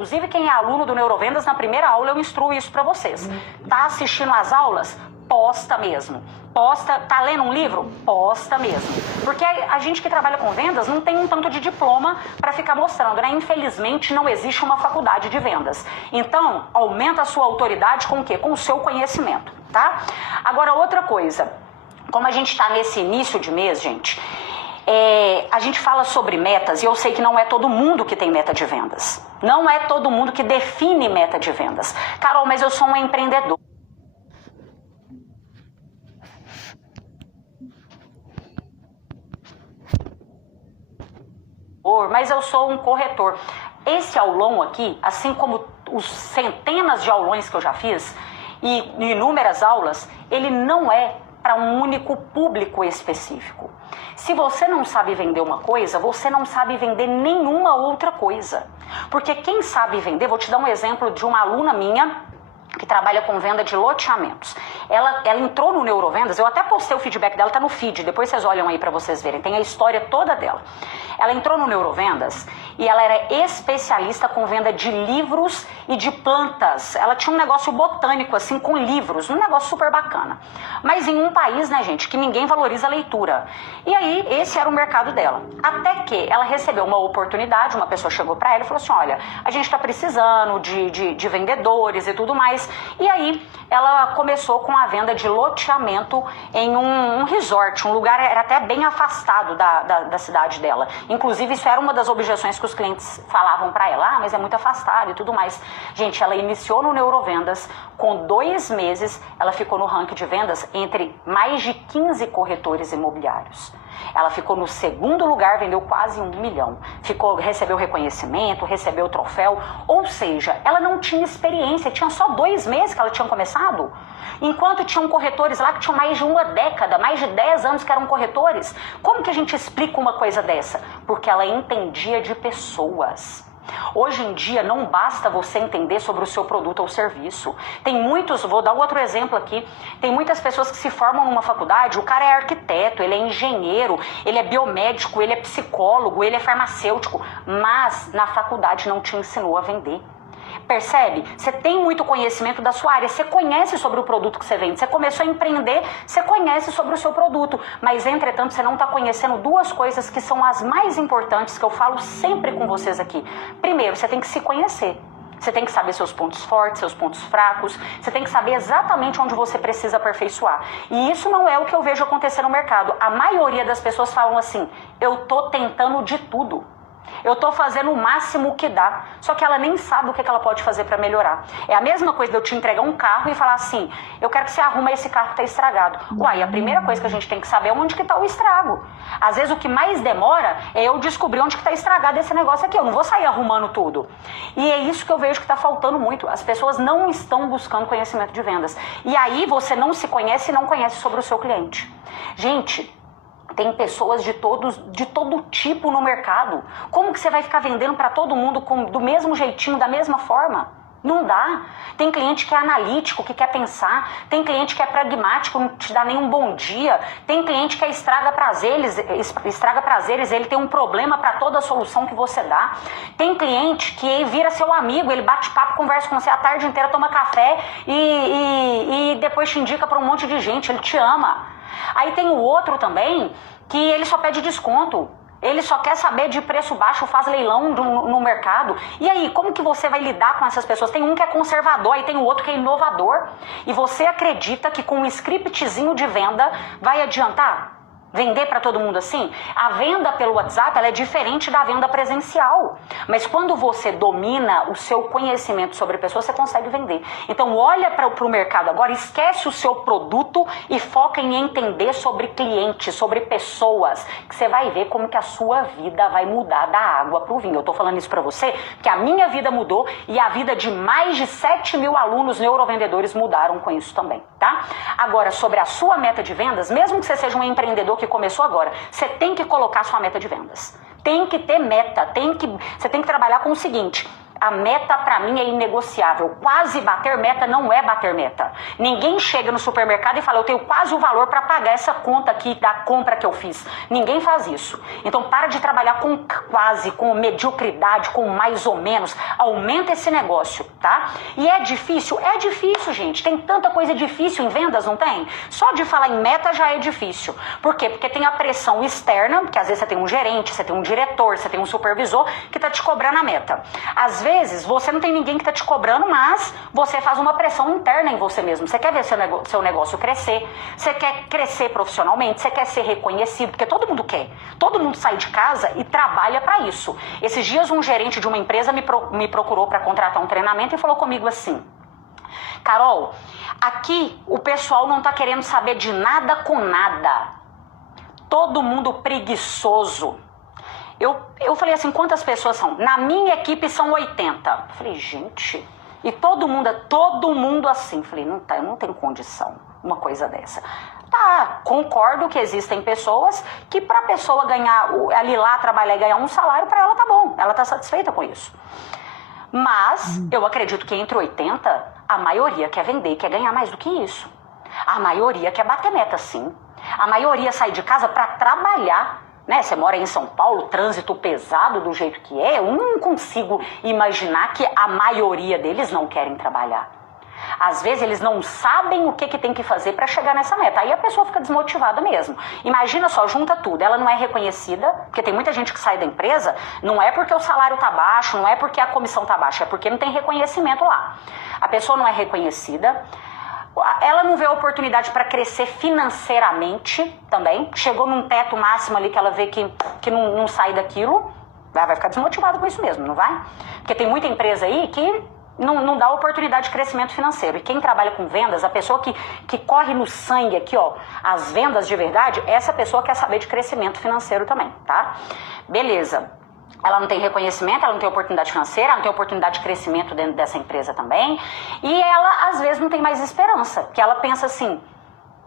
Inclusive, quem é aluno do Neurovendas, na primeira aula eu instruo isso para vocês. Tá assistindo às aulas? Posta mesmo. Posta, tá lendo um livro? Posta mesmo. Porque a gente que trabalha com vendas não tem um tanto de diploma para ficar mostrando, né? Infelizmente, não existe uma faculdade de vendas. Então, aumenta a sua autoridade com o quê? Com o seu conhecimento, tá? Agora, outra coisa. Como a gente tá nesse início de mês, gente... a gente fala sobre metas e eu sei que não é todo mundo que tem meta de vendas. Não é todo mundo que define meta de vendas. Carol, mas eu sou um empreendedor. Mas eu sou um corretor. Esse aulão aqui, assim como os centenas de aulões que eu já fiz e inúmeras aulas, ele não é para um único público específico. Se você não sabe vender uma coisa, você não sabe vender nenhuma outra coisa. Porque quem sabe vender, vou te dar um exemplo de uma aluna minha que trabalha com venda de loteamentos. Ela entrou no Neurovendas, eu até postei o feedback dela, tá no feed, depois vocês olham aí pra vocês verem, tem a história toda dela. Ela entrou no Neurovendas e ela era especialista com venda de livros e de plantas. Ela tinha um negócio botânico, assim, com livros, um negócio super bacana. Mas em um país, né, gente, que ninguém valoriza a leitura. E aí, esse era o mercado dela. Até que ela recebeu uma oportunidade, uma pessoa chegou pra ela e falou assim, olha, a gente tá precisando de vendedores e tudo mais. E aí, ela começou com a venda de loteamento em um resort, um lugar era até bem afastado da cidade dela. Inclusive, isso era uma das objeções que os clientes falavam para ela, mas é muito afastado e tudo mais. Gente, ela iniciou no Neurovendas, com 2 meses, ela ficou no ranking de vendas entre mais de 15 corretores imobiliários. Ela ficou no 2º lugar, vendeu quase 1 milhão. Recebeu reconhecimento, recebeu troféu. Ou seja, ela não tinha experiência, tinha só 2 meses que ela tinha começado. Enquanto tinham corretores lá que tinham mais de 1 década, mais de 10 anos que eram corretores. Como que a gente explica uma coisa dessa? Porque ela entendia de pessoas. Hoje em dia não basta você entender sobre o seu produto ou serviço. Tem muitos, vou dar outro exemplo aqui, tem muitas pessoas que se formam numa faculdade, o cara é arquiteto, ele é engenheiro, ele é biomédico, ele é psicólogo, ele é farmacêutico, mas na faculdade não te ensinou a vender. Percebe? Você tem muito conhecimento da sua área, você conhece sobre o produto que você vende, você começou a empreender, você conhece sobre o seu produto, mas entretanto você não está conhecendo 2 coisas que são as mais importantes que eu falo sempre com vocês aqui. Primeiro, você tem que se conhecer. Você tem que saber seus pontos fortes, seus pontos fracos, você tem que saber exatamente onde você precisa aperfeiçoar. E isso não é o que eu vejo acontecer no mercado. A maioria das pessoas falam assim, eu tô tentando de tudo. Eu tô fazendo o máximo que dá, só que ela nem sabe o que ela pode fazer para melhorar. É a mesma coisa de eu te entregar um carro e falar assim, eu quero que você arruma esse carro que tá estragado. Uai, a primeira coisa que a gente tem que saber é onde que tá o estrago. Às vezes o que mais demora é eu descobrir onde que tá estragado esse negócio aqui, eu não vou sair arrumando tudo. E é isso que eu vejo que tá faltando muito. As pessoas não estão buscando conhecimento de vendas. E aí você não se conhece e não conhece sobre o seu cliente. Gente... Tem pessoas de todo tipo no mercado. Como que você vai ficar vendendo para todo mundo do mesmo jeitinho, da mesma forma? Não dá. Tem cliente que é analítico, que quer pensar. Tem cliente que é pragmático, não te dá nenhum bom dia. Tem cliente que estraga prazeres, ele tem um problema para toda a solução que você dá. Tem cliente que vira seu amigo, ele bate papo, conversa com você a tarde inteira, toma café e depois te indica para um monte de gente, ele te ama. Aí tem o outro também, que ele só pede desconto. Ele só quer saber de preço baixo, faz leilão no mercado. E aí, como que você vai lidar com essas pessoas? Tem um que é conservador e tem o outro que é inovador. E você acredita que com um scriptzinho de venda vai adiantar? Vender para todo mundo assim? A venda pelo WhatsApp ela é diferente da venda presencial. Mas quando você domina o seu conhecimento sobre a pessoa, você consegue vender. Então olha para o mercado agora, esquece o seu produto e foca em entender sobre clientes, sobre pessoas, que você vai ver como que a sua vida vai mudar da água para o vinho. Eu estou falando isso para você, porque a minha vida mudou e a vida de mais de 7.000 alunos neurovendedores mudaram com isso também, tá? Agora, sobre a sua meta de vendas, mesmo que você seja um empreendedor que começou agora, você tem que colocar sua meta de vendas. Tem que ter meta, você tem que trabalhar com o seguinte, A meta para mim é inegociável. Quase bater meta não é bater meta. Ninguém chega no supermercado e fala, eu tenho quase o valor para pagar essa conta aqui da compra que eu fiz. Ninguém faz isso. Então para de trabalhar com quase, com mediocridade, com mais ou menos. Aumenta esse negócio, tá? E é difícil? É difícil, gente. Tem tanta coisa difícil em vendas, não tem? Só de falar em meta já é difícil. Por quê? Porque tem a pressão externa, que às vezes você tem um gerente, você tem um diretor, você tem um supervisor que tá te cobrando a meta. Às vezes, você não tem ninguém que tá te cobrando, mas você faz uma pressão interna em você mesmo. Você quer ver seu negócio crescer, você quer crescer profissionalmente, você quer ser reconhecido, porque todo mundo quer. Todo mundo sai de casa e trabalha para isso. Esses dias, um gerente de uma empresa me procurou para contratar um treinamento e falou comigo assim, Carol, aqui o pessoal não tá querendo saber de nada com nada. Todo mundo preguiçoso. Eu falei assim, quantas pessoas são? Na minha equipe são 80. Eu falei, gente, e todo mundo assim. Eu falei, eu não tenho condição uma coisa dessa. Tá, concordo que existem pessoas que pra pessoa ganhar, ali lá trabalhar e ganhar um salário, pra ela tá bom, ela tá satisfeita com isso. Mas eu acredito que entre 80, a maioria quer vender, quer ganhar mais do que isso. A maioria quer bater meta, sim. A maioria sai de casa pra trabalhar. Né? Você mora em São Paulo, trânsito pesado do jeito que é, eu não consigo imaginar que a maioria deles não querem trabalhar. Às vezes eles não sabem o que tem que fazer para chegar nessa meta. Aí a pessoa fica desmotivada mesmo. Imagina só, junta tudo. Ela não é reconhecida, porque tem muita gente que sai da empresa, não é porque o salário tá baixo, não é porque a comissão tá baixa, é porque não tem reconhecimento lá. A pessoa não é reconhecida. Ela não vê oportunidade para crescer financeiramente também. Chegou num teto máximo ali que ela vê que não sai daquilo. Vai ficar desmotivada com isso mesmo, não vai? Porque tem muita empresa aí que não dá oportunidade de crescimento financeiro. E quem trabalha com vendas, a pessoa que corre no sangue aqui, ó, as vendas de verdade, essa pessoa quer saber de crescimento financeiro também, tá? Beleza. Ela não tem reconhecimento, ela não tem oportunidade financeira, ela não tem oportunidade de crescimento dentro dessa empresa também. E ela, às vezes, não tem mais esperança. Porque ela pensa assim,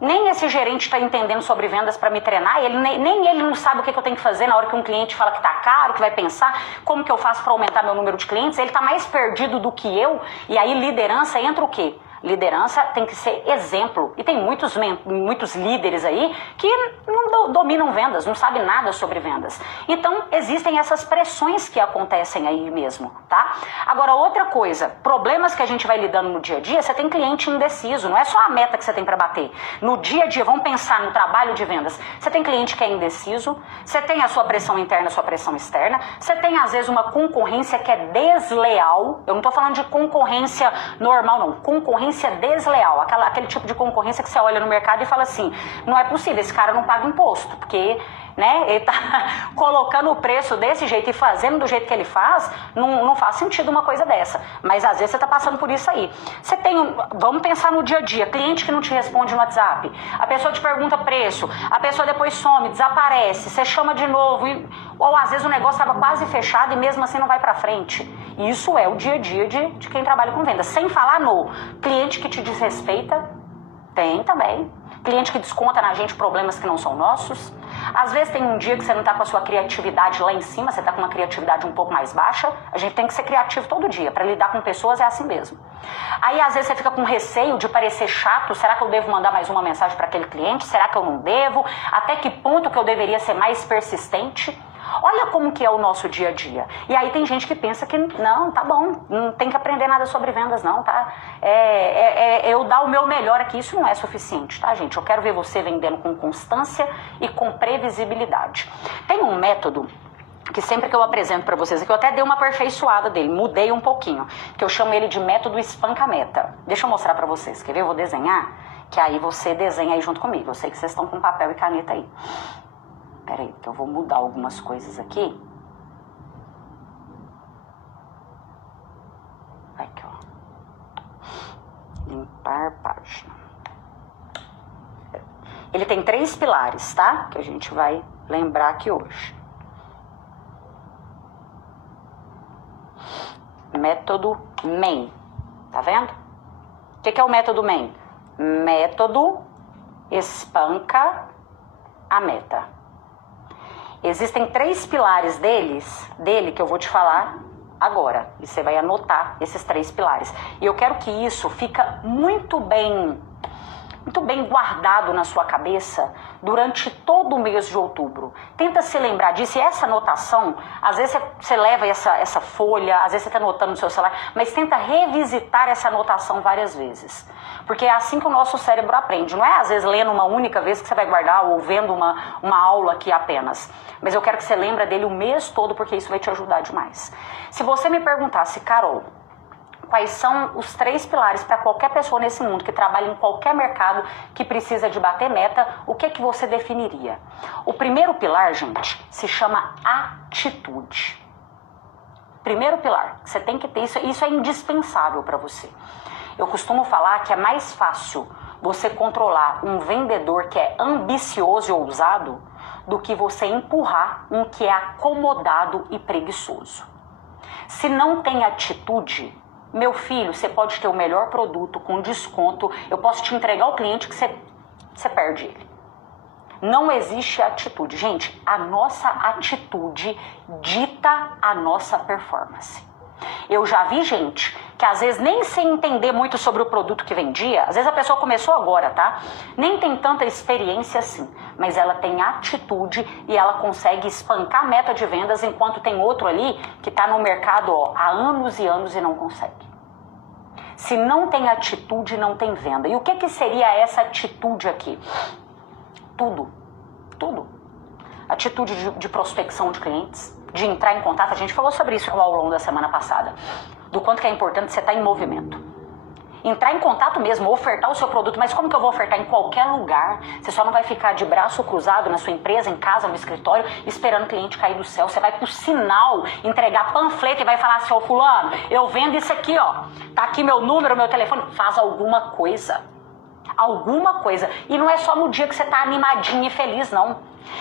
nem esse gerente está entendendo sobre vendas para me treinar, nem ele não sabe o que eu tenho que fazer na hora que um cliente fala que está caro, que vai pensar como que eu faço para aumentar meu número de clientes. Ele está mais perdido do que eu. E aí liderança entra o quê? Liderança tem que ser exemplo. E tem muitos líderes aí que não dominam vendas, não sabem nada sobre vendas. Então, existem essas pressões que acontecem aí mesmo, tá? Agora, outra coisa, problemas que a gente vai lidando no dia a dia, você tem cliente indeciso, não é só a meta que você tem para bater. No dia a dia, vamos pensar no trabalho de vendas, você tem cliente que é indeciso, você tem a sua pressão interna, a sua pressão externa, você tem, às vezes, uma concorrência que é desleal. Eu não tô falando de concorrência normal, não. Concorrência desleal, aquele tipo de concorrência que você olha no mercado e fala assim, não é possível, esse cara não paga imposto, porque, né, ele tá colocando o preço desse jeito e fazendo do jeito que ele faz, não faz sentido uma coisa dessa. Mas às vezes você tá passando por isso aí. Você tem, vamos pensar no dia a dia, cliente que não te responde no WhatsApp, a pessoa te pergunta preço, a pessoa depois some, desaparece, você chama de novo, ou às vezes o negócio estava quase fechado e mesmo assim não vai pra frente. Isso é o dia a dia de quem trabalha com vendas. Sem falar no cliente que te desrespeita, tem também. Cliente que desconta na gente problemas que não são nossos. Às vezes tem um dia que você não está com a sua criatividade lá em cima, você está com uma criatividade um pouco mais baixa. A gente tem que ser criativo todo dia. Para lidar com pessoas é assim mesmo. Aí às vezes você fica com receio de parecer chato. Será que eu devo mandar mais uma mensagem para aquele cliente? Será que eu não devo? Até que ponto que eu deveria ser mais persistente? Olha como que é o nosso dia a dia. E aí tem gente que pensa que não, tá bom, não tem que aprender nada sobre vendas não, tá? Eu dar o meu melhor aqui, isso não é suficiente, tá, gente? Eu quero ver você vendendo com constância e com previsibilidade. Tem um método que sempre que eu apresento para vocês, que eu até dei uma aperfeiçoada dele, mudei um pouquinho, que eu chamo ele de método espanca-meta. Deixa eu mostrar para vocês, quer ver? Eu vou desenhar, que aí você desenha aí junto comigo. Eu sei que vocês estão com papel e caneta aí. Peraí, que eu vou mudar algumas coisas aqui. Aqui, ó. Limpar página. Ele tem 3 pilares, tá? Que a gente vai lembrar aqui hoje. Método MEN. Tá vendo? O que é o método MEN? Método espanca a meta. Existem 3 pilares dele que eu vou te falar agora. E você vai anotar esses 3 pilares. E eu quero que isso fica muito bem guardado na sua cabeça durante todo o mês de outubro. Tenta se lembrar disso. E essa anotação, às vezes você leva essa folha, às vezes você está anotando no seu celular, mas tenta revisitar essa anotação várias vezes. Porque é assim que o nosso cérebro aprende. Não é às vezes lendo uma única vez que você vai guardar ou vendo uma aula aqui apenas. Mas eu quero que você lembre dele o mês todo, porque isso vai te ajudar demais. Se você me perguntasse, Carol, quais são os 3 pilares para qualquer pessoa nesse mundo que trabalha em qualquer mercado que precisa de bater meta, o que você definiria? O primeiro pilar, gente, se chama atitude. Primeiro pilar, você tem que ter isso é indispensável para você. Eu costumo falar que é mais fácil você controlar um vendedor que é ambicioso e ousado do que você empurrar um que é acomodado e preguiçoso. Se não tem atitude, meu filho, você pode ter o melhor produto com desconto, eu posso te entregar ao cliente que você perde ele. Não existe atitude. Gente, a nossa atitude dita a nossa performance. Eu já vi gente que às vezes nem sem entender muito sobre o produto que vendia, às vezes a pessoa começou agora, tá? Nem tem tanta experiência assim, mas ela tem atitude e ela consegue espancar a meta de vendas, enquanto tem outro ali que tá no mercado há anos e anos e não consegue. Se não tem atitude, não tem venda. E o que seria essa atitude aqui? Tudo. Atitude de prospecção de clientes, de entrar em contato. A gente falou sobre isso ao longo da semana passada, do quanto que é importante você estar em movimento. Entrar em contato mesmo, ofertar o seu produto. Mas como que eu vou ofertar? Em qualquer lugar. Você só não vai ficar de braço cruzado na sua empresa, em casa, no escritório, esperando o cliente cair do céu. Você vai por sinal entregar panfleto e vai falar assim, ô fulano, eu vendo isso aqui, ó. Tá aqui meu número, meu telefone. Faz alguma coisa. Alguma coisa. E não é só no dia que você tá animadinho e feliz, não.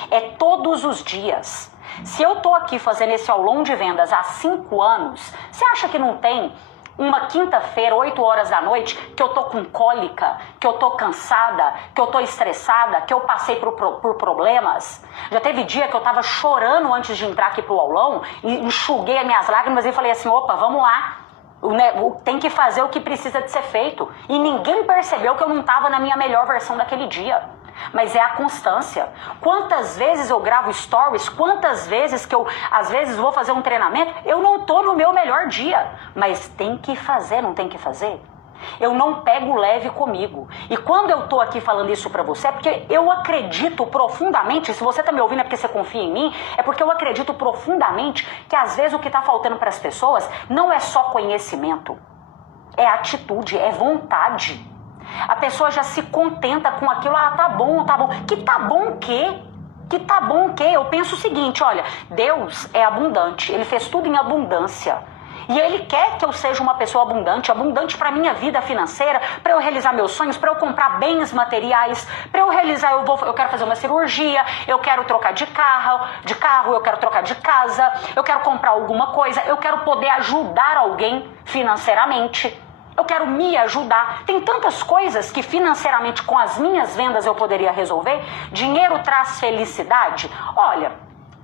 É todos os dias. Se eu tô aqui fazendo esse aulão de vendas há 5 anos, você acha que não tem uma quinta-feira, 8 horas da noite, que eu tô com cólica, que eu tô cansada, que eu tô estressada, que eu passei por problemas? Já teve dia que eu tava chorando antes de entrar aqui pro aulão, e enxuguei as minhas lágrimas e falei assim, opa, vamos lá. Tem que fazer o que precisa de ser feito. E ninguém percebeu que eu não estava na minha melhor versão daquele dia. Mas é a constância. Quantas vezes eu gravo stories, quantas vezes que eu, às vezes, vou fazer um treinamento, eu não estou no meu melhor dia. Mas tem que fazer, não tem que fazer? Eu não pego leve comigo. E quando eu tô aqui falando isso pra você, é porque eu acredito profundamente, se você tá me ouvindo é porque você confia em mim, é porque eu acredito profundamente que às vezes o que tá faltando pras pessoas não é só conhecimento, é atitude, é vontade. A pessoa já se contenta com aquilo, tá bom. Que tá bom o quê? Que tá bom o quê? Eu penso o seguinte, olha, Deus é abundante, Ele fez tudo em abundância. E Ele quer que eu seja uma pessoa abundante para minha vida financeira, para eu realizar meus sonhos, para eu comprar bens materiais, para eu realizar, eu quero fazer uma cirurgia, eu quero trocar de carro, eu quero trocar de casa, eu quero comprar alguma coisa, eu quero poder ajudar alguém financeiramente. Eu quero me ajudar. Tem tantas coisas que financeiramente com as minhas vendas eu poderia resolver. Dinheiro traz felicidade? Olha,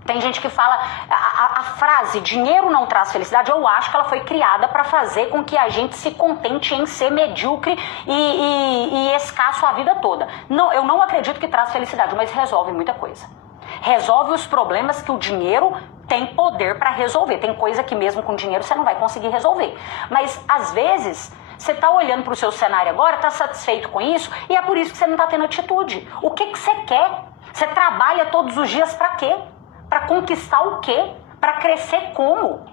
tem gente que fala, a frase dinheiro não traz felicidade, eu acho que ela foi criada para fazer com que a gente se contente em ser medíocre e escasso a vida toda. Não, eu não acredito que traz felicidade, mas resolve muita coisa. Resolve os problemas que o dinheiro tem poder para resolver. Tem coisa que mesmo com dinheiro você não vai conseguir resolver. Mas às vezes você está olhando para o seu cenário agora, está satisfeito com isso e é por isso que você não está tendo atitude. O que você quer? Você trabalha todos os dias para quê? Para conquistar o quê? Para crescer como?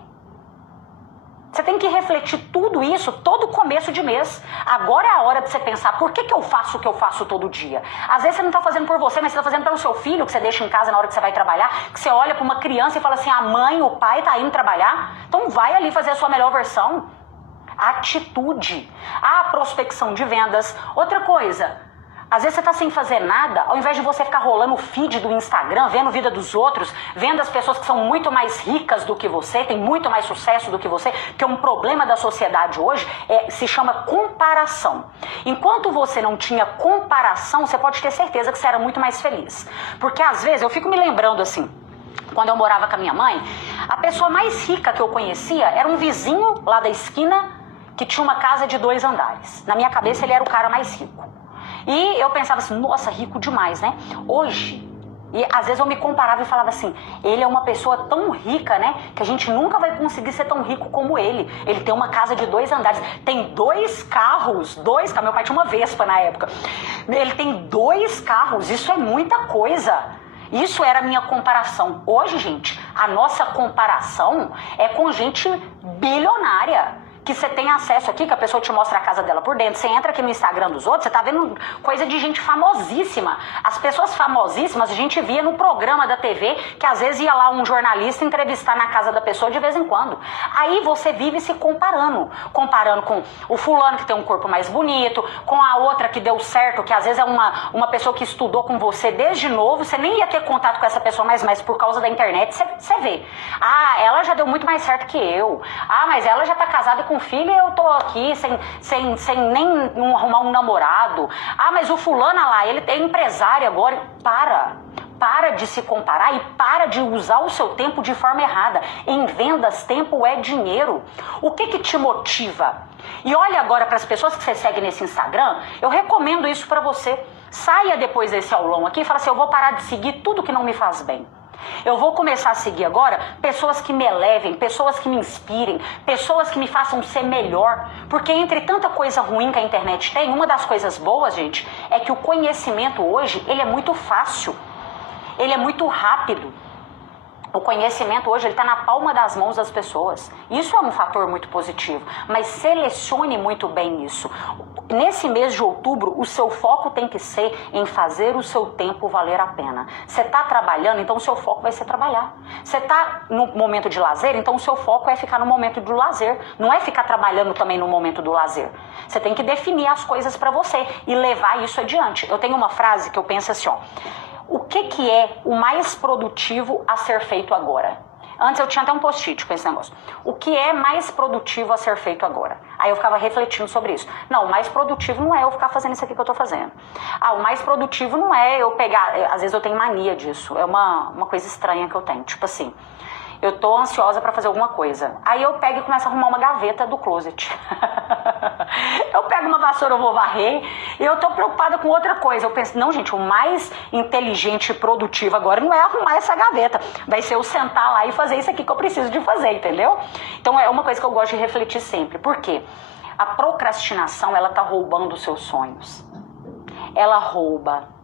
Você tem que refletir tudo isso todo começo de mês. Agora é a hora de você pensar, por que eu faço o que eu faço todo dia? Às vezes você não está fazendo por você, mas você está fazendo pelo seu filho, que você deixa em casa na hora que você vai trabalhar, que você olha para uma criança e fala assim, a mãe, o pai está indo trabalhar, então vai ali fazer a sua melhor versão. Atitude. A prospecção de vendas. Outra coisa, às vezes você está sem fazer nada, ao invés de você ficar rolando o feed do Instagram, vendo a vida dos outros, vendo as pessoas que são muito mais ricas do que você, têm muito mais sucesso do que você, que é um problema da sociedade hoje, se chama comparação. Enquanto você não tinha comparação, você pode ter certeza que você era muito mais feliz. Porque às vezes, eu fico me lembrando assim, quando eu morava com a minha mãe, a pessoa mais rica que eu conhecia era um vizinho lá da esquina que tinha uma casa de 2 andares. Na minha cabeça ele era o cara mais rico. E eu pensava assim, nossa, rico demais, né? Hoje, e às vezes eu me comparava e falava assim, ele é uma pessoa tão rica, né? Que a gente nunca vai conseguir ser tão rico como ele. Ele tem uma casa de 2 andares, tem 2 carros, meu pai tinha uma Vespa na época. Ele tem 2 carros, isso é muita coisa. Isso era a minha comparação. Hoje, gente, a nossa comparação é com gente bilionária. Que você tem acesso aqui, que a pessoa te mostra a casa dela por dentro. Você entra aqui no Instagram dos outros, você tá vendo coisa de gente famosíssima. As pessoas famosíssimas a gente via no programa da TV, que às vezes ia lá um jornalista entrevistar na casa da pessoa de vez em quando. Aí você vive se comparando. Comparando com o fulano que tem um corpo mais bonito, com a outra que deu certo, que às vezes é uma pessoa que estudou com você desde novo, você nem ia ter contato com essa pessoa mais por causa da internet, você vê. Ah, ela já deu muito mais certo que eu. Ah, mas ela já tá casada com filho e eu tô aqui sem nem arrumar um namorado. Ah, mas o fulano lá, ele é empresário agora. Para de se comparar e para de usar o seu tempo de forma errada. Em vendas, tempo é dinheiro. O que te motiva? E olha agora para as pessoas que você segue nesse Instagram, eu recomendo isso para você. Saia depois desse aulão aqui e fala assim, eu vou parar de seguir tudo que não me faz bem. Eu vou começar a seguir agora pessoas que me elevem, pessoas que me inspirem, pessoas que me façam ser melhor. Porque entre tanta coisa ruim que a internet tem, uma das coisas boas, gente, é que o conhecimento hoje, ele é muito fácil. Ele é muito rápido. O conhecimento hoje, ele está na palma das mãos das pessoas. Isso é um fator muito positivo. Mas selecione muito bem isso. Nesse mês de outubro, o seu foco tem que ser em fazer o seu tempo valer a pena. Você está trabalhando, então o seu foco vai ser trabalhar. Você está no momento de lazer, então o seu foco é ficar no momento do lazer. Não é ficar trabalhando também no momento do lazer. Você tem que definir as coisas para você e levar isso adiante. Eu tenho uma frase que eu penso assim, ó. O que é o mais produtivo a ser feito agora? Antes eu tinha até um post-it com esse negócio. O que é mais produtivo a ser feito agora? Aí eu ficava refletindo sobre isso. Não, o mais produtivo não é eu ficar fazendo isso aqui que eu tô fazendo. Ah, o mais produtivo não é eu pegar... Às vezes eu tenho mania disso. É uma coisa estranha que eu tenho. Tipo assim, eu tô ansiosa pra fazer alguma coisa. Aí eu pego e começo a arrumar uma gaveta do closet. Eu pego uma vassoura, eu vou varrer, e eu tô preocupada com outra coisa. Eu penso, não, gente, o mais inteligente e produtivo agora não é arrumar essa gaveta. Vai ser eu sentar lá e fazer isso aqui que eu preciso de fazer, entendeu? Então é uma coisa que eu gosto de refletir sempre. Por quê? A procrastinação, ela tá roubando os seus sonhos. Ela rouba.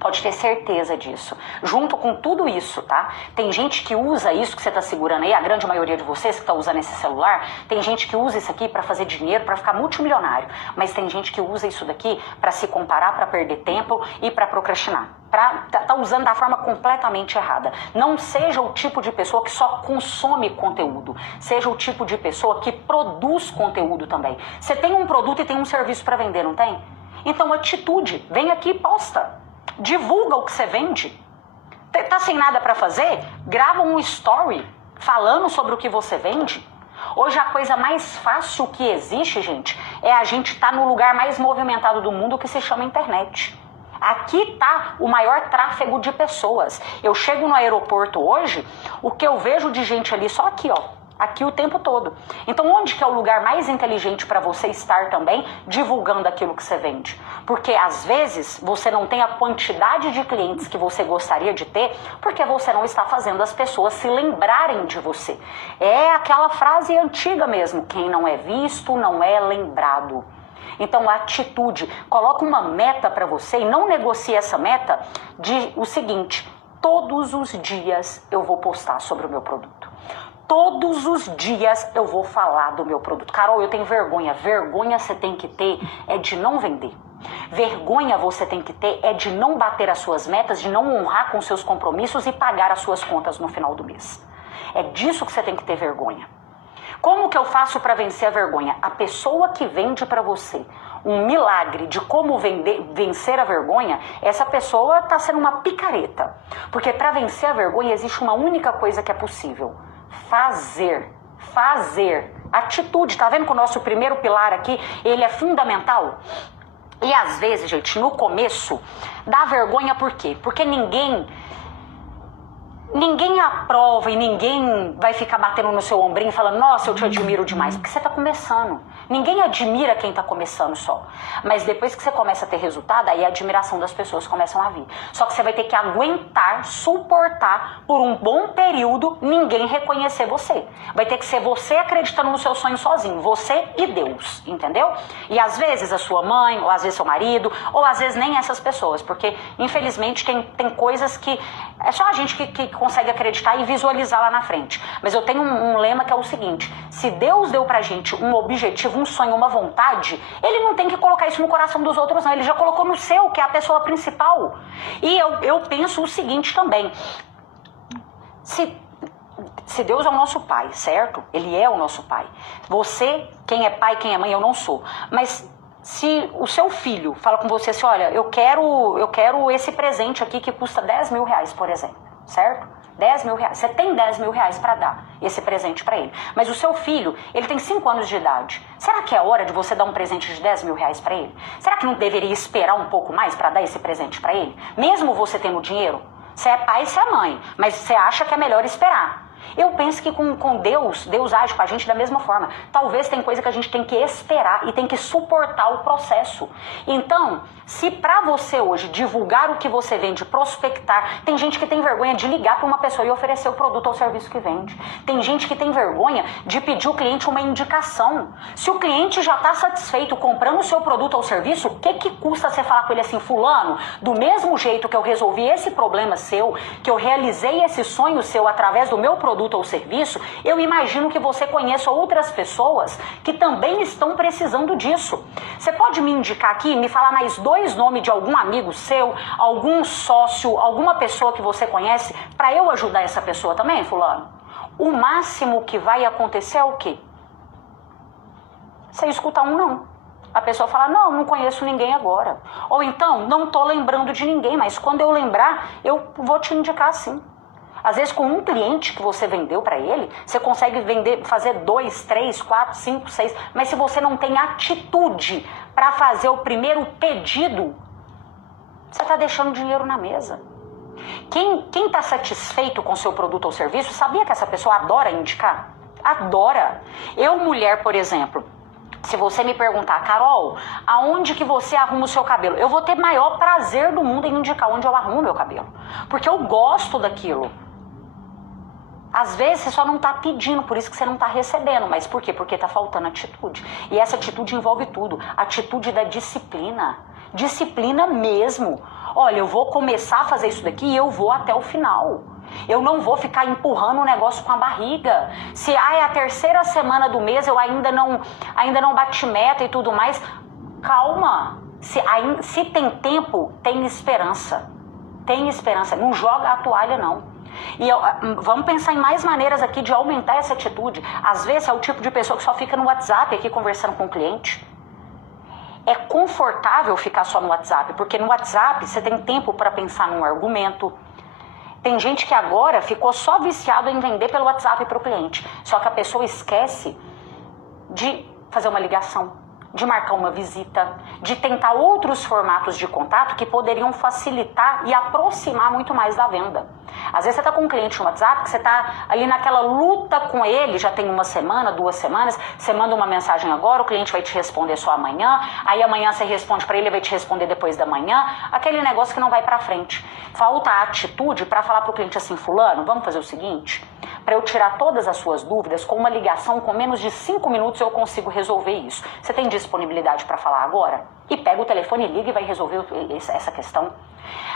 Pode ter certeza disso. Junto com tudo isso, tá? Tem gente que usa isso que você tá segurando aí, a grande maioria de vocês que tá usando esse celular, tem gente que usa isso aqui para fazer dinheiro, para ficar multimilionário. Mas tem gente que usa isso daqui para se comparar, para perder tempo e para procrastinar. Tá usando da forma completamente errada. Não seja o tipo de pessoa que só consome conteúdo. Seja o tipo de pessoa que produz conteúdo também. Você tem um produto e tem um serviço para vender, não tem? Então, atitude. Vem aqui e posta. Divulga o que você vende. Tá sem nada para fazer? Grava um story falando sobre o que você vende. Hoje a coisa mais fácil que existe, gente, é a gente estar no lugar mais movimentado do mundo, que se chama internet. Aqui tá o maior tráfego de pessoas. Eu chego no aeroporto hoje, o que eu vejo de gente ali só aqui, ó. Aqui o tempo todo. Então onde que é o lugar mais inteligente para você estar também divulgando aquilo que você vende? Porque às vezes você não tem a quantidade de clientes que você gostaria de ter, porque você não está fazendo as pessoas se lembrarem de você. É aquela frase antiga mesmo, quem não é visto não é lembrado. Então, atitude, coloca uma meta para você e não negocie essa meta de o seguinte: todos os dias eu vou postar sobre o meu produto. Todos os dias eu vou falar do meu produto. Carol, eu tenho vergonha. Vergonha você tem que ter é de não vender. Vergonha você tem que ter é de não bater as suas metas, de não honrar com seus compromissos e pagar as suas contas no final do mês. É disso que você tem que ter vergonha. Como que eu faço para vencer a vergonha? A pessoa que vende para você um milagre de como vencer a vergonha, essa pessoa está sendo uma picareta. Porque para vencer a vergonha existe uma única coisa que é possível. Fazer. Atitude, tá vendo que o nosso primeiro pilar aqui, ele é fundamental? E às vezes, gente, no começo, dá vergonha por quê? Porque ninguém ninguém aprova e ninguém vai ficar batendo no seu ombrinho e falando, nossa, eu te admiro demais, porque você está começando. Ninguém admira quem está começando só. Mas depois que você começa a ter resultado, aí a admiração das pessoas começam a vir. Só que você vai ter que aguentar, suportar por um bom período ninguém reconhecer você. Vai ter que ser você acreditando no seu sonho sozinho, você e Deus, entendeu? E às vezes a sua mãe, ou às vezes seu marido, ou às vezes nem essas pessoas, porque infelizmente tem coisas que é só a gente que consegue acreditar e visualizar lá na frente. Mas eu tenho um lema que é o seguinte, se Deus deu pra gente um objetivo, um sonho, uma vontade, ele não tem que colocar isso no coração dos outros não, ele já colocou no seu, que é a pessoa principal. E eu penso o seguinte também, se Deus é o nosso pai, certo? Ele é o nosso pai. Você, quem é pai, quem é mãe, eu não sou. Mas se o seu filho fala com você assim, olha, eu quero esse presente aqui que custa 10 mil reais, por exemplo, certo? 10 mil reais. Você tem 10 mil reais para dar esse presente para ele. Mas o seu filho, ele tem 5 anos de idade. Será que é hora de você dar um presente de 10 mil reais para ele? Será que não deveria esperar um pouco mais para dar esse presente para ele? Mesmo você tendo dinheiro? Você é pai, você é mãe, mas você acha que é melhor esperar. Eu penso que com Deus age com a gente da mesma forma. Talvez tem coisa que a gente tem que esperar e tem que suportar o processo. Então, se pra você hoje divulgar o que você vende, prospectar, tem gente que tem vergonha de ligar para uma pessoa e oferecer o produto ou serviço que vende. Tem gente que tem vergonha de pedir ao cliente uma indicação. Se o cliente já está satisfeito comprando o seu produto ou serviço, o que custa você falar com ele assim, fulano, do mesmo jeito que eu resolvi esse problema seu, que eu realizei esse sonho seu através do meu produto ou serviço, eu imagino que você conheça outras pessoas que também estão precisando disso. Você pode me indicar aqui, me falar mais 2 nomes de algum amigo seu, algum sócio, alguma pessoa que você conhece, para eu ajudar essa pessoa também, fulano? O máximo que vai acontecer é o quê? Você escuta um não. A pessoa fala, não conheço ninguém agora. Ou então, não tô lembrando de ninguém, mas quando eu lembrar, eu vou te indicar sim. Às vezes, com um cliente que você vendeu para ele, você consegue fazer 2, 3, 4, 5, 6. Mas se você não tem atitude para fazer o primeiro pedido, você está deixando dinheiro na mesa. Quem está satisfeito com seu produto ou serviço, sabia que essa pessoa adora indicar? Adora. Eu, mulher, por exemplo, se você me perguntar, Carol, aonde que você arruma o seu cabelo? Eu vou ter maior prazer do mundo em indicar onde eu arrumo meu cabelo. Porque eu gosto daquilo. Às vezes você só não está pedindo, por isso que você não está recebendo. Mas por quê? Porque está faltando atitude. E essa atitude envolve tudo. Atitude da disciplina. Disciplina mesmo. Olha, eu vou começar a fazer isso daqui e eu vou até o final. Eu não vou ficar empurrando o negócio com a barriga. Se é a 3ª semana do mês, eu ainda não bati meta e tudo mais. Calma. Se tem tempo, tem esperança. Tem esperança. Não joga a toalha, não. E vamos pensar em mais maneiras aqui de aumentar essa atitude. Às vezes é o tipo de pessoa que só fica no WhatsApp aqui conversando com o cliente. É confortável ficar só no WhatsApp, porque no WhatsApp você tem tempo para pensar num argumento. Tem gente que agora ficou só viciado em vender pelo WhatsApp para o cliente. Só que a pessoa esquece de fazer uma ligação, de marcar uma visita, de tentar outros formatos de contato que poderiam facilitar e aproximar muito mais da venda. Às vezes você está com um cliente no WhatsApp, que você está ali naquela luta com ele, já tem 1 semana, 2 semanas, você manda uma mensagem agora, o cliente vai te responder só amanhã, aí amanhã você responde para ele, ele vai te responder depois da manhã, aquele negócio que não vai para frente. Falta a atitude para falar para o cliente assim, fulano, vamos fazer o seguinte, para eu tirar todas as suas dúvidas, com uma ligação com menos de 5 minutos eu consigo resolver isso. Você tem disponibilidade para falar agora? E pega o telefone e liga e vai resolver essa questão.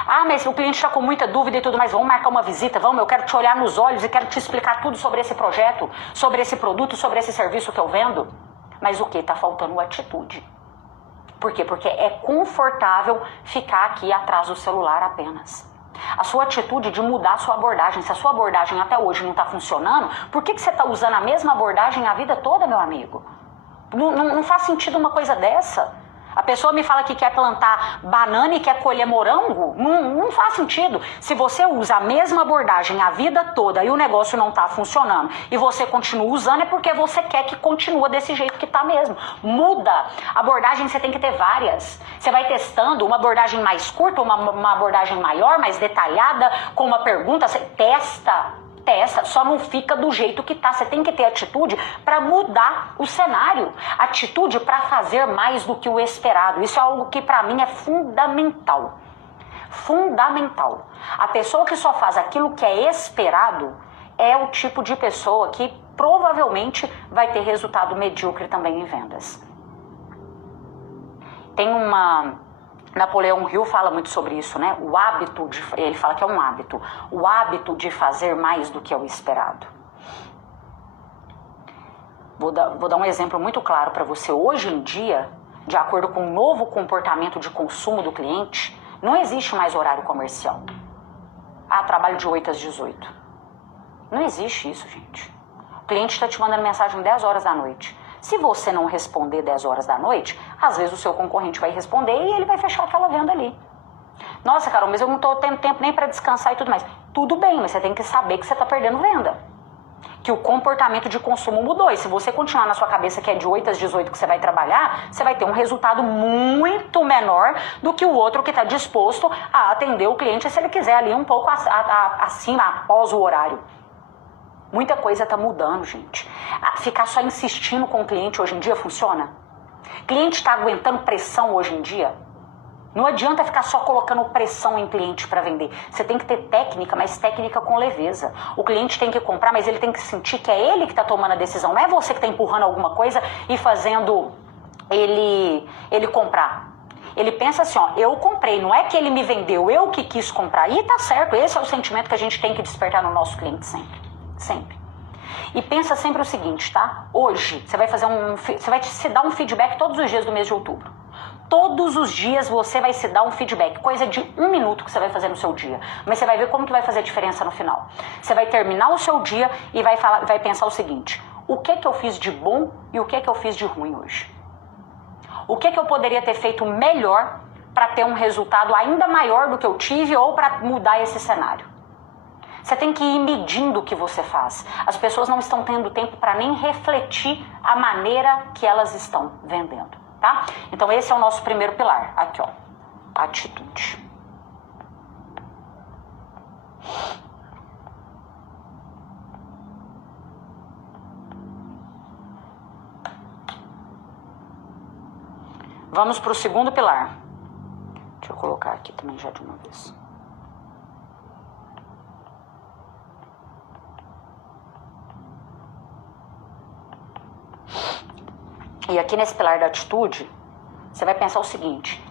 Ah, mas o cliente está com muita dúvida e tudo mais, vamos marcar uma visita, vamos, eu quero te olhar nos olhos e quero te explicar tudo sobre esse projeto, sobre esse produto, sobre esse serviço que eu vendo. Mas o que? Está faltando atitude. Por quê? Porque é confortável ficar aqui atrás do celular apenas. A sua atitude de mudar a sua abordagem, se a sua abordagem até hoje não está funcionando, por que você está usando a mesma abordagem a vida toda, meu amigo? Não faz sentido uma coisa dessa. A pessoa me fala que quer plantar banana e quer colher morango, não faz sentido. Se você usa a mesma abordagem a vida toda e o negócio não está funcionando e você continua usando, é porque você quer que continue desse jeito que está mesmo. Muda. Abordagem você tem que ter várias. Você vai testando uma abordagem mais curta, uma abordagem maior, mais detalhada, com uma pergunta, você testa, só não fica do jeito que tá. Você tem que ter atitude para mudar o cenário, atitude para fazer mais do que o esperado. Isso é algo que para mim é fundamental. Fundamental. A pessoa que só faz aquilo que é esperado é o tipo de pessoa que provavelmente vai ter resultado medíocre também em vendas. Tem Napoleão Hill fala muito sobre isso, né? O hábito ele fala que é um hábito. O hábito de fazer mais do que é o esperado. Vou dar um exemplo muito claro para você. Hoje em dia, de acordo com o novo comportamento de consumo do cliente, não existe mais horário comercial. Trabalho de 8 às 18. Não existe isso, gente. O cliente está te mandando mensagem 10 horas da noite. Se você não responder 10 horas da noite, às vezes o seu concorrente vai responder e ele vai fechar aquela venda ali. Nossa, Carol, mas eu não estou tendo tempo nem para descansar e tudo mais. Tudo bem, mas você tem que saber que você está perdendo venda. Que o comportamento de consumo mudou. E se você continuar na sua cabeça que é de 8 às 18 que você vai trabalhar, você vai ter um resultado muito menor do que o outro que está disposto a atender o cliente se ele quiser ali um pouco acima, após o horário. Muita coisa está mudando, gente. Ficar só insistindo com o cliente hoje em dia funciona? Cliente está aguentando pressão hoje em dia? Não adianta ficar só colocando pressão em cliente para vender. Você tem que ter técnica, mas técnica com leveza. O cliente tem que comprar, mas ele tem que sentir que é ele que está tomando a decisão. Não é você que está empurrando alguma coisa e fazendo ele comprar. Ele pensa assim, ó, eu comprei, não é que ele me vendeu, eu que quis comprar. E tá certo, esse é o sentimento que a gente tem que despertar no nosso cliente sempre. Sempre. E pensa sempre o seguinte, tá? Hoje, você vai se dar um feedback todos os dias do mês de outubro. Todos os dias você vai se dar um feedback, coisa de 1 minuto que você vai fazer no seu dia. Mas você vai ver como que vai fazer a diferença no final. Você vai terminar o seu dia e vai pensar o seguinte, o que eu fiz de bom e o que eu fiz de ruim hoje? O que eu poderia ter feito melhor para ter um resultado ainda maior do que eu tive ou para mudar esse cenário? Você tem que ir medindo o que você faz. As pessoas não estão tendo tempo para nem refletir a maneira que elas estão vendendo, tá? Então esse é o nosso primeiro pilar. Aqui, ó. Atitude. Vamos para o segundo pilar. Deixa eu colocar aqui também já de uma vez. E aqui nesse pilar da atitude, você vai pensar o seguinte,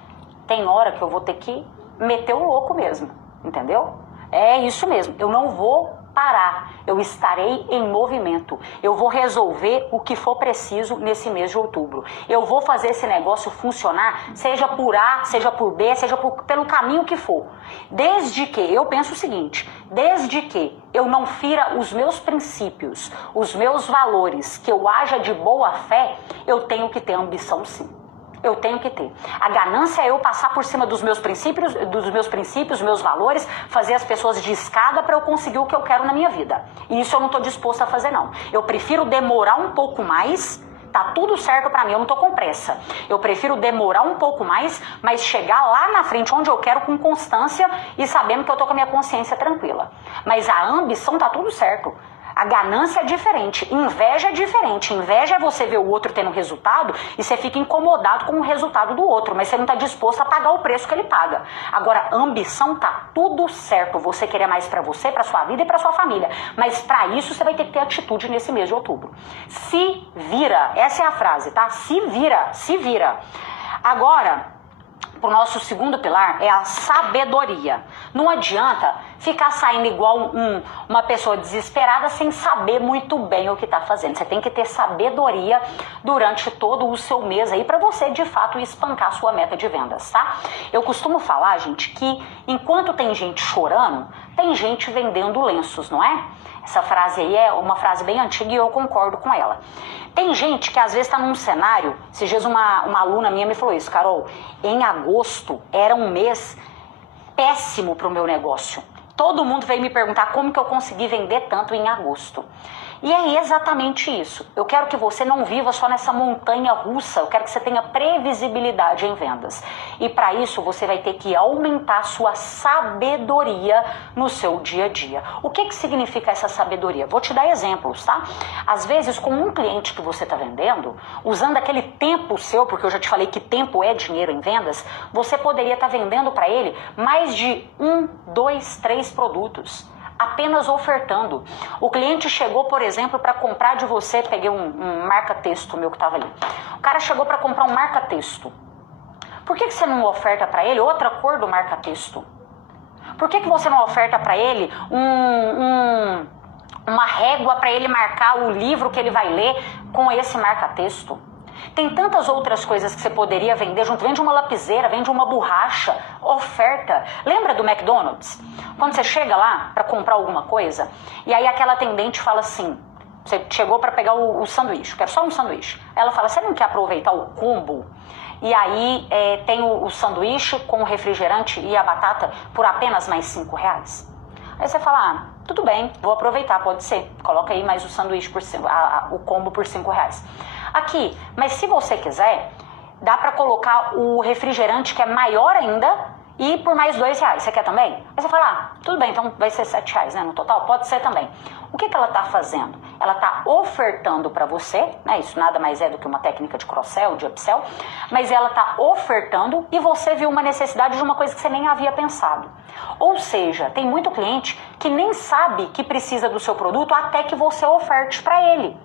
tem hora que eu vou ter que meter o louco mesmo, entendeu? É isso mesmo, eu não vou parar, eu estarei em movimento, eu vou resolver o que for preciso nesse mês de outubro. Eu vou fazer esse negócio funcionar, seja por A, seja por B, seja pelo caminho que for. Desde que, eu penso o seguinte, desde que eu não fira os meus princípios, os meus valores, que eu haja de boa fé, eu tenho que ter ambição sim. Eu tenho que ter. A ganância é eu passar por cima dos meus princípios, meus valores, fazer as pessoas de escada para eu conseguir o que eu quero na minha vida. E isso eu não estou disposta a fazer, não. Eu prefiro demorar um pouco mais, tá tudo certo para mim, eu não estou com pressa. Eu prefiro demorar um pouco mais, mas chegar lá na frente onde eu quero com constância e sabendo que eu estou com a minha consciência tranquila. Mas a ambição tá tudo certo. A ganância é diferente, inveja é diferente. Inveja é você ver o outro tendo resultado e você fica incomodado com o resultado do outro, mas você não está disposto a pagar o preço que ele paga. Agora, ambição tá tudo certo, você querer mais para você, para sua vida e para sua família. Mas para isso você vai ter que ter atitude nesse mês de outubro. Se vira, essa é a frase, tá? Se vira, se vira. Agora, o nosso segundo pilar é a sabedoria. Não adianta ficar saindo igual uma pessoa desesperada sem saber muito bem o que está fazendo. Você tem que ter sabedoria durante todo o seu mês aí para você, de fato, espancar a sua meta de vendas, tá? Eu costumo falar, gente, que enquanto tem gente chorando, tem gente vendendo lenços, não é? Essa frase aí é uma frase bem antiga e eu concordo com ela. Tem gente que às vezes está num cenário, esses dias uma aluna minha me falou isso, Carol, em agosto era um mês péssimo para o meu negócio. Todo mundo veio me perguntar como que eu consegui vender tanto em agosto. E é exatamente isso. Eu quero que você não viva só nessa montanha russa, eu quero que você tenha previsibilidade em vendas. E para isso você vai ter que aumentar a sua sabedoria no seu dia a dia. O que significa essa sabedoria? Vou te dar exemplos, tá? Às vezes com um cliente que você está vendendo, usando aquele tempo seu, porque eu já te falei que tempo é dinheiro em vendas, você poderia estar vendendo para ele mais de 1, 2, 3 produtos. Apenas ofertando. O cliente chegou, por exemplo, para comprar de você, peguei um marca-texto meu que estava ali. O cara chegou para comprar um marca-texto. Por que você não oferta para ele outra cor do marca-texto? Por que você não oferta para ele uma régua para ele marcar o livro que ele vai ler com esse marca-texto? Tem tantas outras coisas que você poderia vender junto. Vende uma lapiseira, vende uma borracha, oferta. Lembra do McDonald's? Quando você chega lá para comprar alguma coisa, e aí aquela atendente fala assim, você chegou para pegar o sanduíche, quer só um sanduíche. Ela fala, você não quer aproveitar o combo? E aí tem o sanduíche com o refrigerante e a batata por apenas mais R$5. Aí você fala, tudo bem, vou aproveitar, pode ser. Coloca aí mais o sanduíche, o combo por R$5. Aqui, mas se você quiser, dá para colocar o refrigerante que é maior ainda e por mais R$2. Você quer também? Aí você fala, tudo bem, então vai ser R$7, né, no total? Pode ser também. O que ela está fazendo? Ela está ofertando para você, né, isso nada mais é do que uma técnica de cross-sell, de upsell, mas ela está ofertando e você viu uma necessidade de uma coisa que você nem havia pensado. Ou seja, tem muito cliente que nem sabe que precisa do seu produto até que você oferte para ele.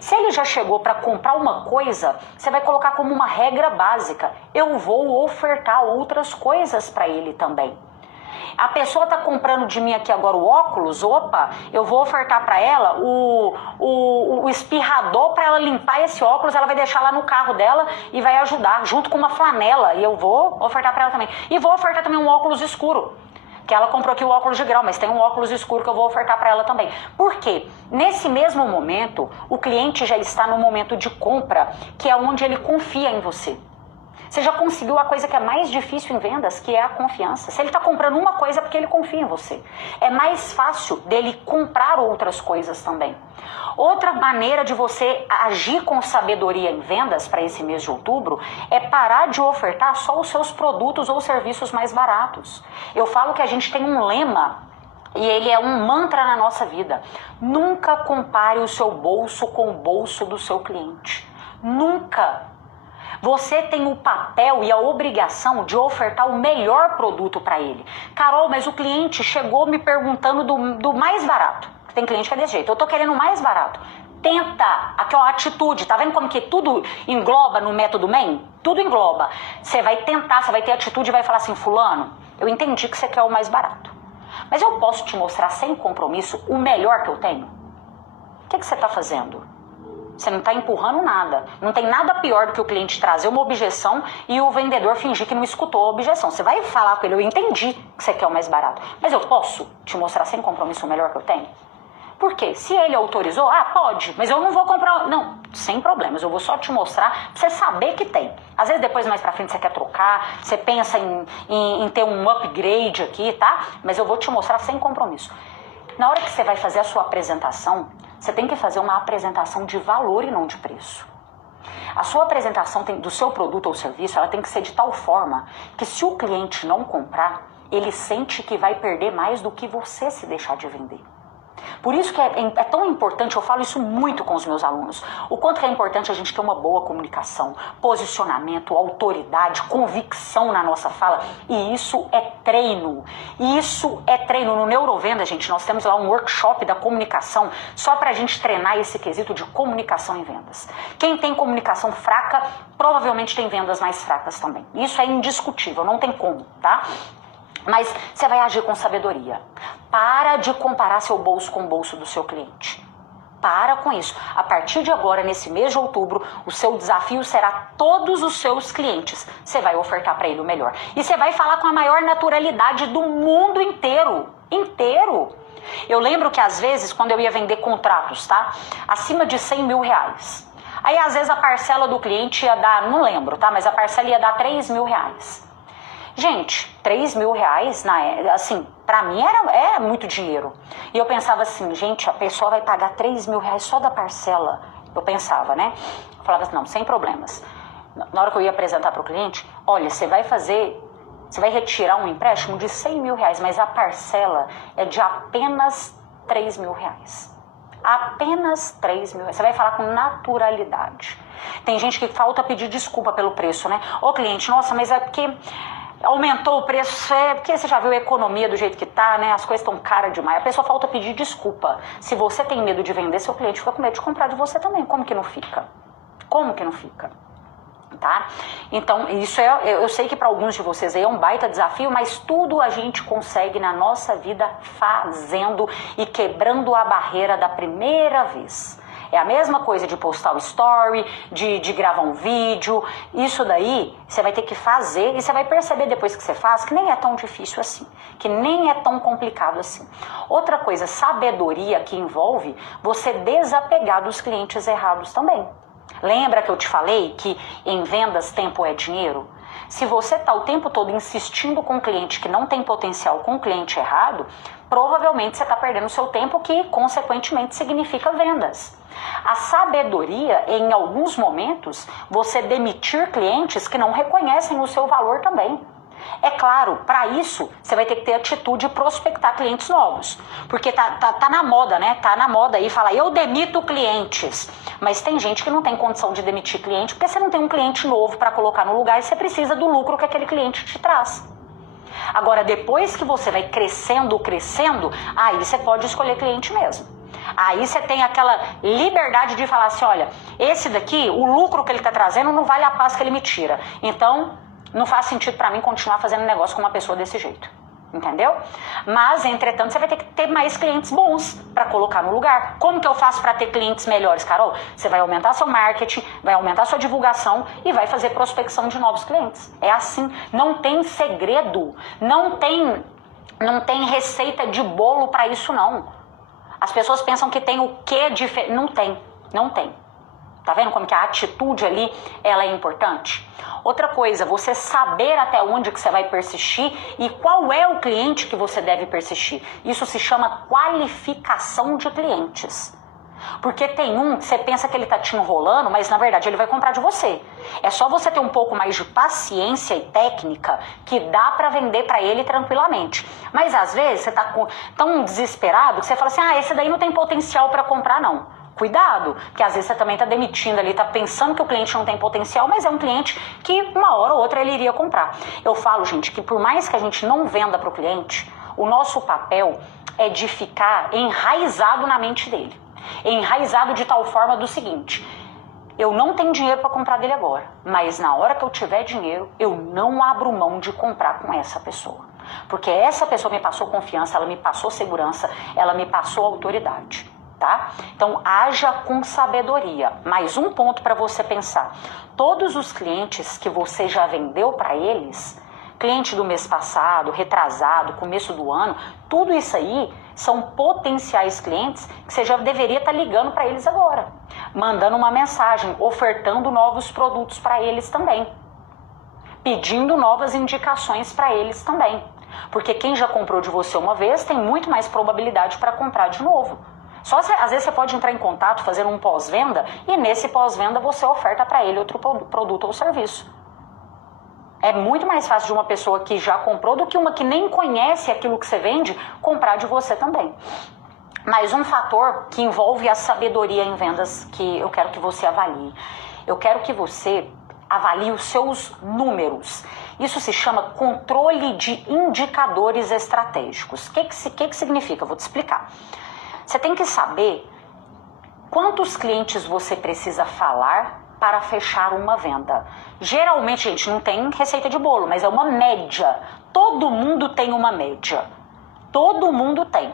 Se ele já chegou para comprar uma coisa, você vai colocar como uma regra básica. Eu vou ofertar outras coisas para ele também. A pessoa está comprando de mim aqui agora o óculos, opa, eu vou ofertar para ela o espirrador para ela limpar esse óculos, ela vai deixar lá no carro dela e vai ajudar, junto com uma flanela, e eu vou ofertar para ela também. E vou ofertar também um óculos escuro, que ela comprou aqui o óculos de grau, mas tem um óculos escuro que eu vou ofertar para ela também. Por quê? Nesse mesmo momento, o cliente já está no momento de compra, que é onde ele confia em você. Você já conseguiu a coisa que é mais difícil em vendas, que é a confiança. Se ele está comprando uma coisa é porque ele confia em você. É mais fácil dele comprar outras coisas também. Outra maneira de você agir com sabedoria em vendas para esse mês de outubro é parar de ofertar só os seus produtos ou serviços mais baratos. Eu falo que a gente tem um lema e ele é um mantra na nossa vida. Nunca compare o seu bolso com o bolso do seu cliente. Nunca. Você tem o papel e a obrigação de ofertar o melhor produto para ele. Carol, mas o cliente chegou me perguntando do mais barato. Tem cliente que é desse jeito, eu tô querendo o mais barato. Tenta, aquela atitude, tá vendo como que tudo engloba no método MEN? Tudo engloba. Você vai tentar, você vai ter atitude e vai falar assim, fulano, eu entendi que você quer o mais barato. Mas eu posso te mostrar sem compromisso o melhor que eu tenho? O que você está fazendo? Você não está empurrando nada. Não tem nada pior do que o cliente trazer uma objeção e o vendedor fingir que não escutou a objeção. Você vai falar com ele, eu entendi que você quer o mais barato, mas eu posso te mostrar sem compromisso o melhor que eu tenho? Por quê? Se ele autorizou, pode, mas eu não vou comprar. Não, sem problemas, eu vou só te mostrar pra você saber que tem. Às vezes depois mais pra frente você quer trocar, você pensa em ter um upgrade aqui, tá? Mas eu vou te mostrar sem compromisso. Na hora que você vai fazer a sua apresentação, você tem que fazer uma apresentação de valor e não de preço. A sua apresentação do seu produto ou serviço, ela tem que ser de tal forma que se o cliente não comprar, ele sente que vai perder mais do que você se deixar de vender. Por isso que é tão importante, eu falo isso muito com os meus alunos, o quanto que é importante a gente ter uma boa comunicação, posicionamento, autoridade, convicção na nossa fala, e isso é treino. Isso é treino. No Neurovenda, gente, nós temos lá um workshop da comunicação só pra gente treinar esse quesito de comunicação em vendas. Quem tem comunicação fraca, provavelmente tem vendas mais fracas também. Isso é indiscutível, não tem como, tá? Mas você vai agir com sabedoria. Para de comparar seu bolso com o bolso do seu cliente. Para com isso. A partir de agora, nesse mês de outubro, o seu desafio será todos os seus clientes. Você vai ofertar para ele o melhor. E você vai falar com a maior naturalidade do mundo inteiro. Inteiro. Eu lembro que às vezes, quando eu ia vender contratos, tá? Acima de 100 mil reais. Aí às vezes a parcela do cliente ia dar, não lembro, tá? Mas a parcela ia dar 3 mil reais. Gente, 3 mil reais, assim, pra mim era muito dinheiro. E eu pensava assim, gente, a pessoa vai pagar 3 mil reais só da parcela. Eu pensava, né? Eu falava assim, não, sem problemas. Na hora que eu ia apresentar para o cliente, olha, você vai retirar um empréstimo de 100 mil reais, mas a parcela é de apenas 3 mil reais. Apenas 3 mil reais. Você vai falar com naturalidade. Tem gente que falta pedir desculpa pelo preço, né? Ô cliente, nossa, mas é porque aumentou o preço, porque você já viu a economia do jeito que tá, né? As coisas estão caras demais. A pessoa falta pedir desculpa. Se você tem medo de vender, seu cliente fica com medo de comprar de você também. Como que não fica? Como que não fica? Tá? Então, isso eu sei que para alguns de vocês aí é um baita desafio, mas tudo a gente consegue na nossa vida fazendo e quebrando a barreira da primeira vez. É a mesma coisa de postar o story, de gravar um vídeo. Isso daí você vai ter que fazer e você vai perceber depois que você faz que nem é tão difícil assim, que nem é tão complicado assim. Outra coisa, sabedoria que envolve você desapegar dos clientes errados também. Lembra que eu te falei que em vendas tempo é dinheiro? Se você está o tempo todo insistindo com um cliente que não tem potencial, com um cliente errado, provavelmente você está perdendo seu tempo, que consequentemente significa vendas. A sabedoria, em alguns momentos, você demitir clientes que não reconhecem o seu valor também. É claro, para isso, você vai ter que ter atitude de prospectar clientes novos. Porque tá na moda, né? Tá na moda aí falar, eu demito clientes. Mas tem gente que não tem condição de demitir cliente, porque você não tem um cliente novo para colocar no lugar e você precisa do lucro que aquele cliente te traz. Agora, depois que você vai crescendo, aí você pode escolher cliente mesmo. Aí você tem aquela liberdade de falar assim, olha, esse daqui, o lucro que ele está trazendo não vale a paz que ele me tira. Então, não faz sentido para mim continuar fazendo negócio com uma pessoa desse jeito. Entendeu? Mas, entretanto, você vai ter que ter mais clientes bons para colocar no lugar. Como que eu faço para ter clientes melhores, Carol? Você vai aumentar seu marketing, vai aumentar sua divulgação e vai fazer prospecção de novos clientes. É assim, não tem segredo, não tem receita de bolo para isso não. As pessoas pensam que tem o que diferente. Não tem. Tá vendo como que a atitude ali, ela é importante? Outra coisa, você saber até onde que você vai persistir e qual é o cliente que você deve persistir. Isso se chama qualificação de clientes. Porque tem um que você pensa que ele tá te enrolando, mas na verdade ele vai comprar de você. É só você ter um pouco mais de paciência e técnica que dá para vender para ele tranquilamente. Mas às vezes você tá tão desesperado que você fala assim, esse daí não tem potencial para comprar não. Cuidado, porque às vezes você também está demitindo ali, está pensando que o cliente não tem potencial, mas é um cliente que uma hora ou outra ele iria comprar. Eu falo, gente, que por mais que a gente não venda para o cliente, o nosso papel é de ficar enraizado na mente dele. Enraizado de tal forma do seguinte, eu não tenho dinheiro para comprar dele agora, mas na hora que eu tiver dinheiro, eu não abro mão de comprar com essa pessoa. Porque essa pessoa me passou confiança, ela me passou segurança, ela me passou autoridade. Tá? Então, haja com sabedoria. Mais um ponto para você pensar. Todos os clientes que você já vendeu para eles, cliente do mês passado, retrasado, começo do ano, tudo isso aí são potenciais clientes que você já deveria estar ligando para eles agora. Mandando uma mensagem, ofertando novos produtos para eles também. Pedindo novas indicações para eles também. Porque quem já comprou de você uma vez tem muito mais probabilidade para comprar de novo. Só às vezes você pode entrar em contato, fazer um pós-venda e nesse pós-venda você oferta para ele outro produto ou serviço. É muito mais fácil de uma pessoa que já comprou do que uma que nem conhece aquilo que você vende comprar de você também. Mas um fator que envolve a sabedoria em vendas que eu quero que você avalie. Eu quero que você avalie os seus números. Isso se chama controle de indicadores estratégicos. O que significa? Eu vou te explicar. Você tem que saber quantos clientes você precisa falar para fechar uma venda. Geralmente, gente, não tem receita de bolo, mas é uma média. Todo mundo tem uma média. Todo mundo tem.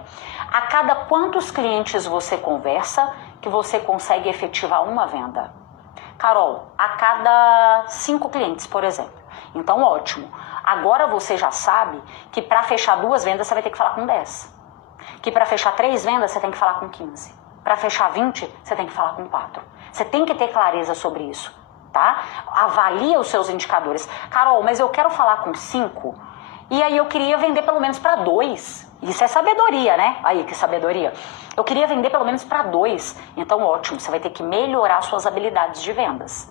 A cada quantos clientes você conversa que você consegue efetivar uma venda? Carol, a cada 5 clientes, por exemplo. Então, ótimo. Agora você já sabe que para fechar 2 vendas você vai ter que falar com 10. que para fechar 3 vendas você tem que falar com 15. Para fechar 20, você tem que falar com 4. Você tem que ter clareza sobre isso, tá? Avalia os seus indicadores. Carol, mas eu quero falar com 5 e aí eu queria vender pelo menos para 2. Isso é sabedoria, né? Aí, que sabedoria. Eu queria vender pelo menos para 2. Então, ótimo, você vai ter que melhorar suas habilidades de vendas.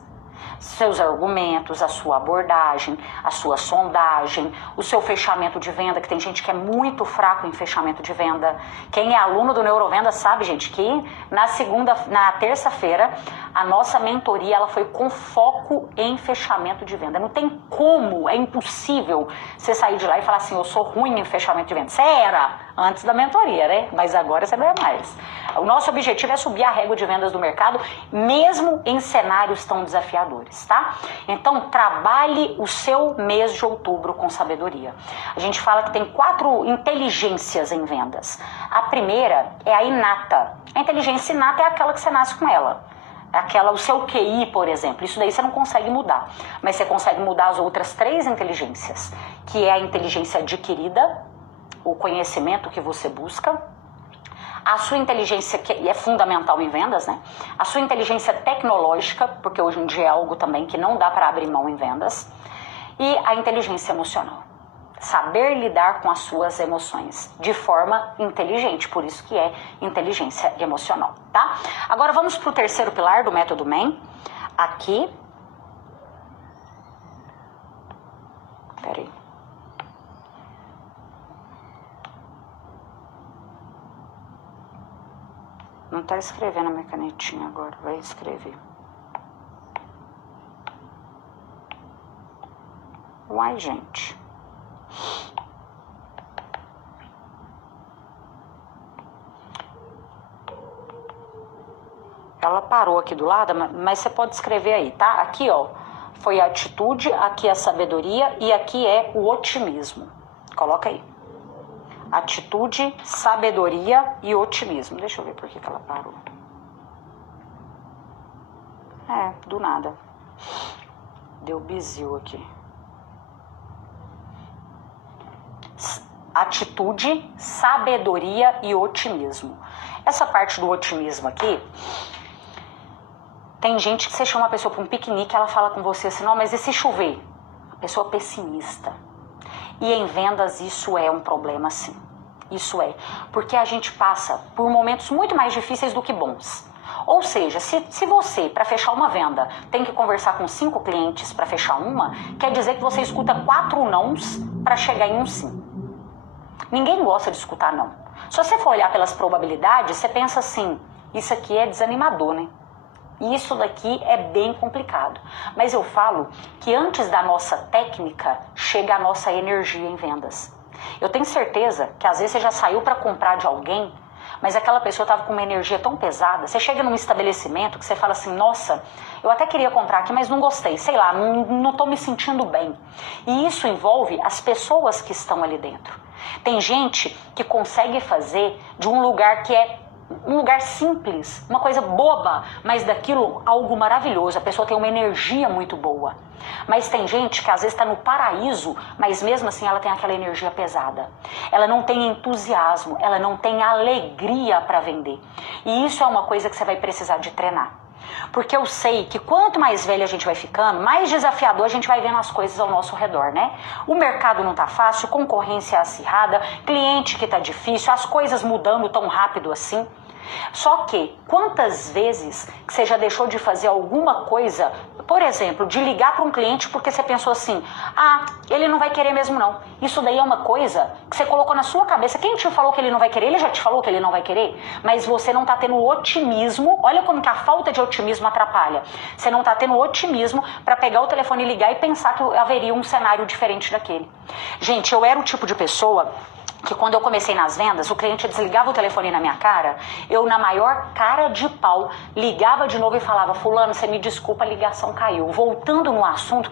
Seus argumentos, a sua abordagem, a sua sondagem, o seu fechamento de venda, que tem gente que é muito fraco em fechamento de venda. Quem é aluno do Neurovenda sabe, gente, que na terça-feira, a nossa mentoria ela foi com foco em fechamento de venda. Não tem como, é impossível você sair de lá e falar assim, eu sou ruim em fechamento de venda. Você era antes da mentoria, né? Mas agora você não é mais. O nosso objetivo é subir a régua de vendas do mercado, mesmo em cenários tão desafiadores, tá? Então, trabalhe o seu mês de outubro com sabedoria. A gente fala que tem 4 inteligências em vendas. A primeira é a inata. A inteligência inata é aquela que você nasce com ela. O seu QI, por exemplo, isso daí você não consegue mudar. Mas você consegue mudar as outras 3 inteligências, que é a inteligência adquirida, o conhecimento que você busca, a sua inteligência, que é fundamental em vendas, né? A sua inteligência tecnológica, porque hoje em dia é algo também que não dá para abrir mão em vendas, e a inteligência emocional. Saber lidar com as suas emoções de forma inteligente, por isso que é inteligência emocional, tá? Agora vamos para o terceiro pilar do método MEN. Aqui. Peraí. Não tá escrevendo a minha canetinha agora, vai escrever. Uai, gente. Ela parou aqui do lado, mas você pode escrever aí, tá? Aqui, ó, foi a atitude, aqui é a sabedoria e aqui é o otimismo. Coloca aí. Atitude, sabedoria e otimismo. Deixa eu ver por que ela parou. Do nada. Deu bizil aqui. Atitude, sabedoria e otimismo. Essa parte do otimismo aqui, tem gente que você chama a pessoa para um piquenique, ela fala com você assim, não, mas e se chover? A pessoa pessimista. E em vendas isso é um problema, sim. Isso é. Porque a gente passa por momentos muito mais difíceis do que bons. Ou seja, se você, para fechar uma venda, tem que conversar com 5 clientes para fechar uma, quer dizer que você escuta 4 nãos para chegar em um sim. Ninguém gosta de escutar não. Se você for olhar pelas probabilidades, você pensa assim, isso aqui é desanimador, né? E isso daqui é bem complicado. Mas eu falo que antes da nossa técnica, chega a nossa energia em vendas. Eu tenho certeza que às vezes você já saiu para comprar de alguém, mas aquela pessoa estava com uma energia tão pesada. Você chega num estabelecimento que você fala assim, nossa, eu até queria comprar aqui, mas não gostei, sei lá, não estou me sentindo bem. E isso envolve as pessoas que estão ali dentro. Tem gente que consegue fazer de um lugar que é um lugar simples, uma coisa boba, mas daquilo algo maravilhoso. A pessoa tem uma energia muito boa. Mas tem gente que às vezes está no paraíso, mas mesmo assim ela tem aquela energia pesada. Ela não tem entusiasmo, ela não tem alegria para vender. E isso é uma coisa que você vai precisar de treinar. Porque eu sei que quanto mais velha a gente vai ficando, mais desafiador a gente vai vendo as coisas ao nosso redor, né? O mercado não tá fácil, concorrência acirrada, cliente que tá difícil, as coisas mudando tão rápido assim. Só que, quantas vezes que você já deixou de fazer alguma coisa, por exemplo, de ligar para um cliente porque você pensou assim, ele não vai querer mesmo não. Isso daí é uma coisa que você colocou na sua cabeça. Quem te falou que ele não vai querer? Ele já te falou que ele não vai querer? Mas você não está tendo otimismo. Olha como que a falta de otimismo atrapalha. Você não está tendo otimismo para pegar o telefone e ligar e pensar que haveria um cenário diferente daquele. Gente, eu era o tipo de pessoa que quando eu comecei nas vendas, o cliente desligava o telefone na minha cara, eu na maior cara de pau, ligava de novo e falava, fulano, você me desculpa, a ligação caiu. Voltando no assunto,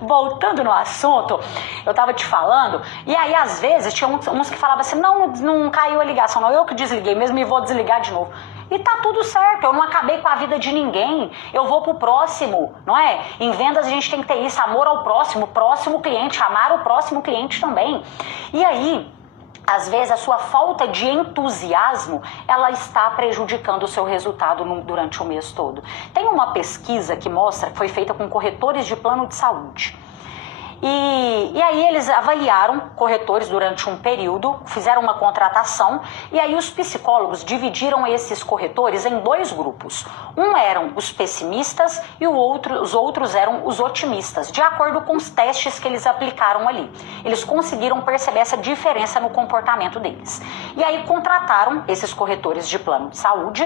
voltando no assunto, eu tava te falando, e aí às vezes tinha uns que falavam assim, não caiu a ligação, não, eu que desliguei mesmo e vou desligar de novo. E tá tudo certo, eu não acabei com a vida de ninguém, eu vou pro próximo, não é? Em vendas a gente tem que ter isso, amor ao próximo cliente, amar o próximo cliente também. E aí, às vezes a sua falta de entusiasmo, ela está prejudicando o seu resultado durante o mês todo. Tem uma pesquisa que mostra, que foi feita com corretores de plano de saúde. E aí eles avaliaram corretores durante um período, fizeram uma contratação, e aí os psicólogos dividiram esses corretores em dois grupos. Um eram os pessimistas e os outros eram os otimistas, de acordo com os testes que eles aplicaram ali. Eles conseguiram perceber essa diferença no comportamento deles. E aí contrataram esses corretores de plano de saúde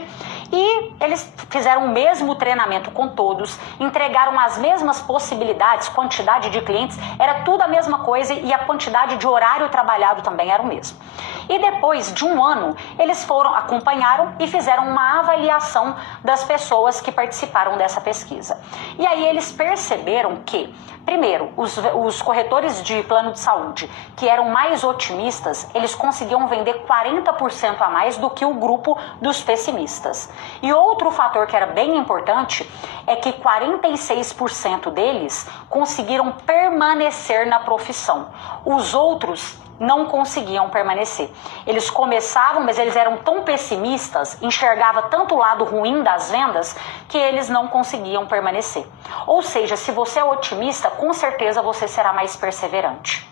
e eles fizeram o mesmo treinamento com todos, entregaram as mesmas possibilidades, quantidade de clientes, era tudo a mesma coisa e a quantidade de horário trabalhado também era o mesmo. E depois de um ano, eles acompanharam e fizeram uma avaliação das pessoas que participaram dessa pesquisa. E aí eles perceberam que, primeiro, os corretores de plano de saúde que eram mais otimistas, eles conseguiam vender 40% a mais do que o grupo dos pessimistas. E outro fator que era bem importante é que 46% deles conseguiram permanecer na profissão. Os outros não conseguiam permanecer. Eles começavam, mas eles eram tão pessimistas, enxergavam tanto o lado ruim das vendas, que eles não conseguiam permanecer. Ou seja, se você é otimista, com certeza você será mais perseverante.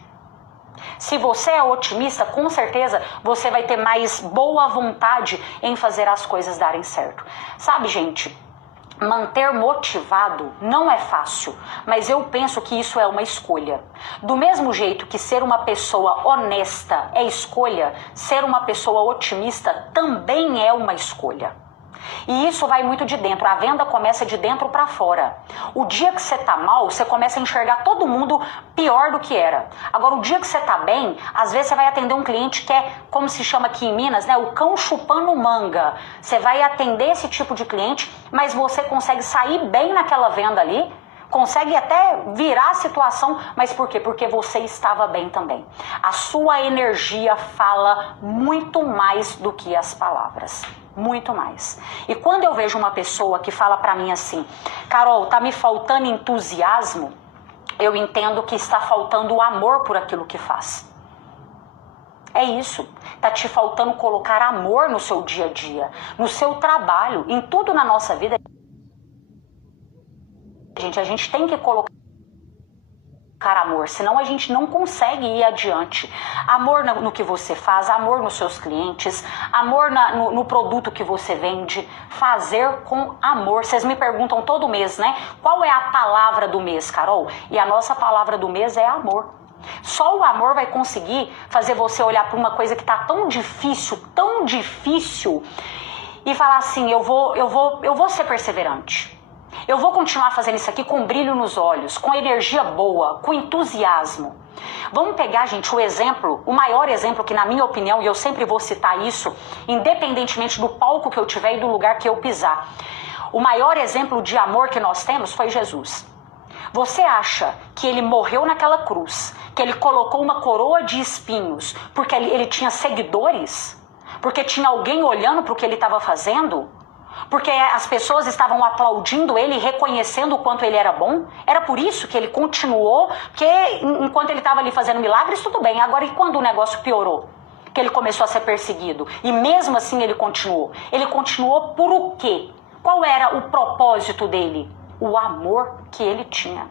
Se você é otimista, com certeza você vai ter mais boa vontade em fazer as coisas darem certo. Sabe, gente? Manter motivado não é fácil, mas eu penso que isso é uma escolha. Do mesmo jeito que ser uma pessoa honesta é escolha, ser uma pessoa otimista também é uma escolha. E isso vai muito de dentro, a venda começa de dentro para fora. O dia que você tá mal, você começa a enxergar todo mundo pior do que era. Agora, o dia que você tá bem, às vezes você vai atender um cliente que é, como se chama aqui em Minas, né, o cão chupando manga. Você vai atender esse tipo de cliente, mas você consegue sair bem naquela venda ali, consegue até virar a situação, mas por quê? Porque você estava bem também. A sua energia fala muito mais do que as palavras. Muito mais. E quando eu vejo uma pessoa que fala pra mim assim, Carol, tá me faltando entusiasmo, eu entendo que está faltando amor por aquilo que faz. É isso. Tá te faltando colocar amor no seu dia a dia, no seu trabalho, em tudo na nossa vida. Gente, a gente tem que colocar amor, senão a gente não consegue ir adiante. Amor no que você faz, amor nos seus clientes, amor no produto que você vende, fazer com amor. Vocês me perguntam todo mês, né? Qual é a palavra do mês, Carol? E a nossa palavra do mês é amor. Só o amor vai conseguir fazer você olhar para uma coisa que está tão difícil, e falar assim, eu vou ser perseverante. Eu vou continuar fazendo isso aqui com brilho nos olhos, com energia boa, com entusiasmo. Vamos pegar, gente, o maior exemplo que, na minha opinião, e eu sempre vou citar isso, independentemente do palco que eu tiver e do lugar que eu pisar. O maior exemplo de amor que nós temos foi Jesus. Você acha que ele morreu naquela cruz, que ele colocou uma coroa de espinhos, porque ele tinha seguidores? Porque tinha alguém olhando para o que ele estava fazendo? Porque as pessoas estavam aplaudindo ele, reconhecendo o quanto ele era bom? Era por isso que ele continuou, porque enquanto ele estava ali fazendo milagres, tudo bem. Agora, e quando o negócio piorou? Que ele começou a ser perseguido. E mesmo assim ele continuou. Ele continuou por o quê? Qual era o propósito dele? O amor que ele tinha.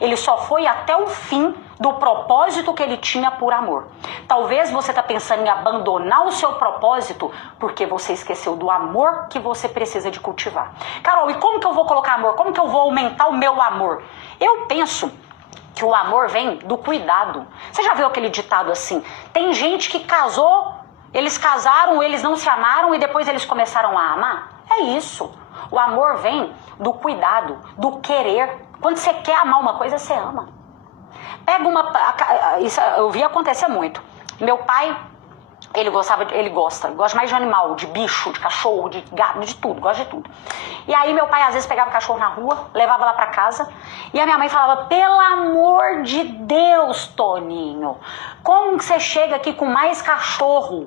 Ele só foi até o fim do propósito que ele tinha por amor. Talvez você está pensando em abandonar o seu propósito porque você esqueceu do amor que você precisa de cultivar. Carol, e como que eu vou colocar amor? Como que eu vou aumentar o meu amor? Eu penso que o amor vem do cuidado. Você já viu aquele ditado assim? Tem gente que casou, eles casaram, eles não se amaram e depois eles começaram a amar? É isso. O amor vem do cuidado, do querer. Quando você quer amar uma coisa, você ama. Isso eu vi acontecer muito. Meu pai, ele gosta mais de animal, de bicho, de cachorro, de gato, de tudo, gosta de tudo. E aí meu pai às vezes pegava o cachorro na rua, levava lá pra casa, e a minha mãe falava, pelo amor de Deus, Toninho, como que você chega aqui com mais cachorro,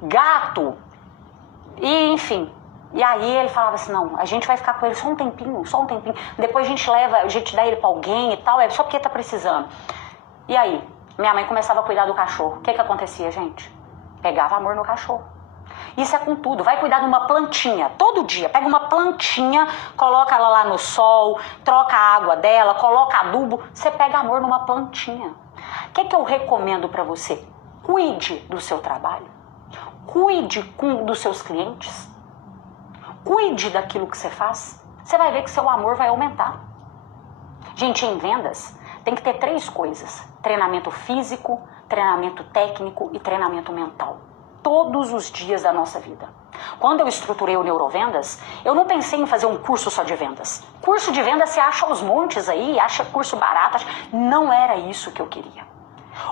gato, e enfim... E aí ele falava assim, não, a gente vai ficar com ele só um tempinho, depois a gente dá ele pra alguém e tal, é só porque tá precisando. E aí? minha mãe começava a cuidar do cachorro. O que acontecia, gente? Pegava amor no cachorro. Isso é com tudo. Vai cuidar de uma plantinha todo dia. Pega uma plantinha, coloca ela lá no sol, troca a água dela, coloca adubo. Você pega amor numa plantinha. O que eu recomendo para você? Cuide do seu trabalho. Cuide dos seus clientes. Cuide daquilo que você faz. Você vai ver que seu amor vai aumentar. Gente, em vendas tem que ter 3 coisas: treinamento físico, treinamento técnico e treinamento mental. Todos os dias da nossa vida. Quando eu estruturei o Neurovendas, eu não pensei em fazer um curso só de vendas. Curso de vendas você acha aos montes aí, acha curso barato. Não era isso que eu queria.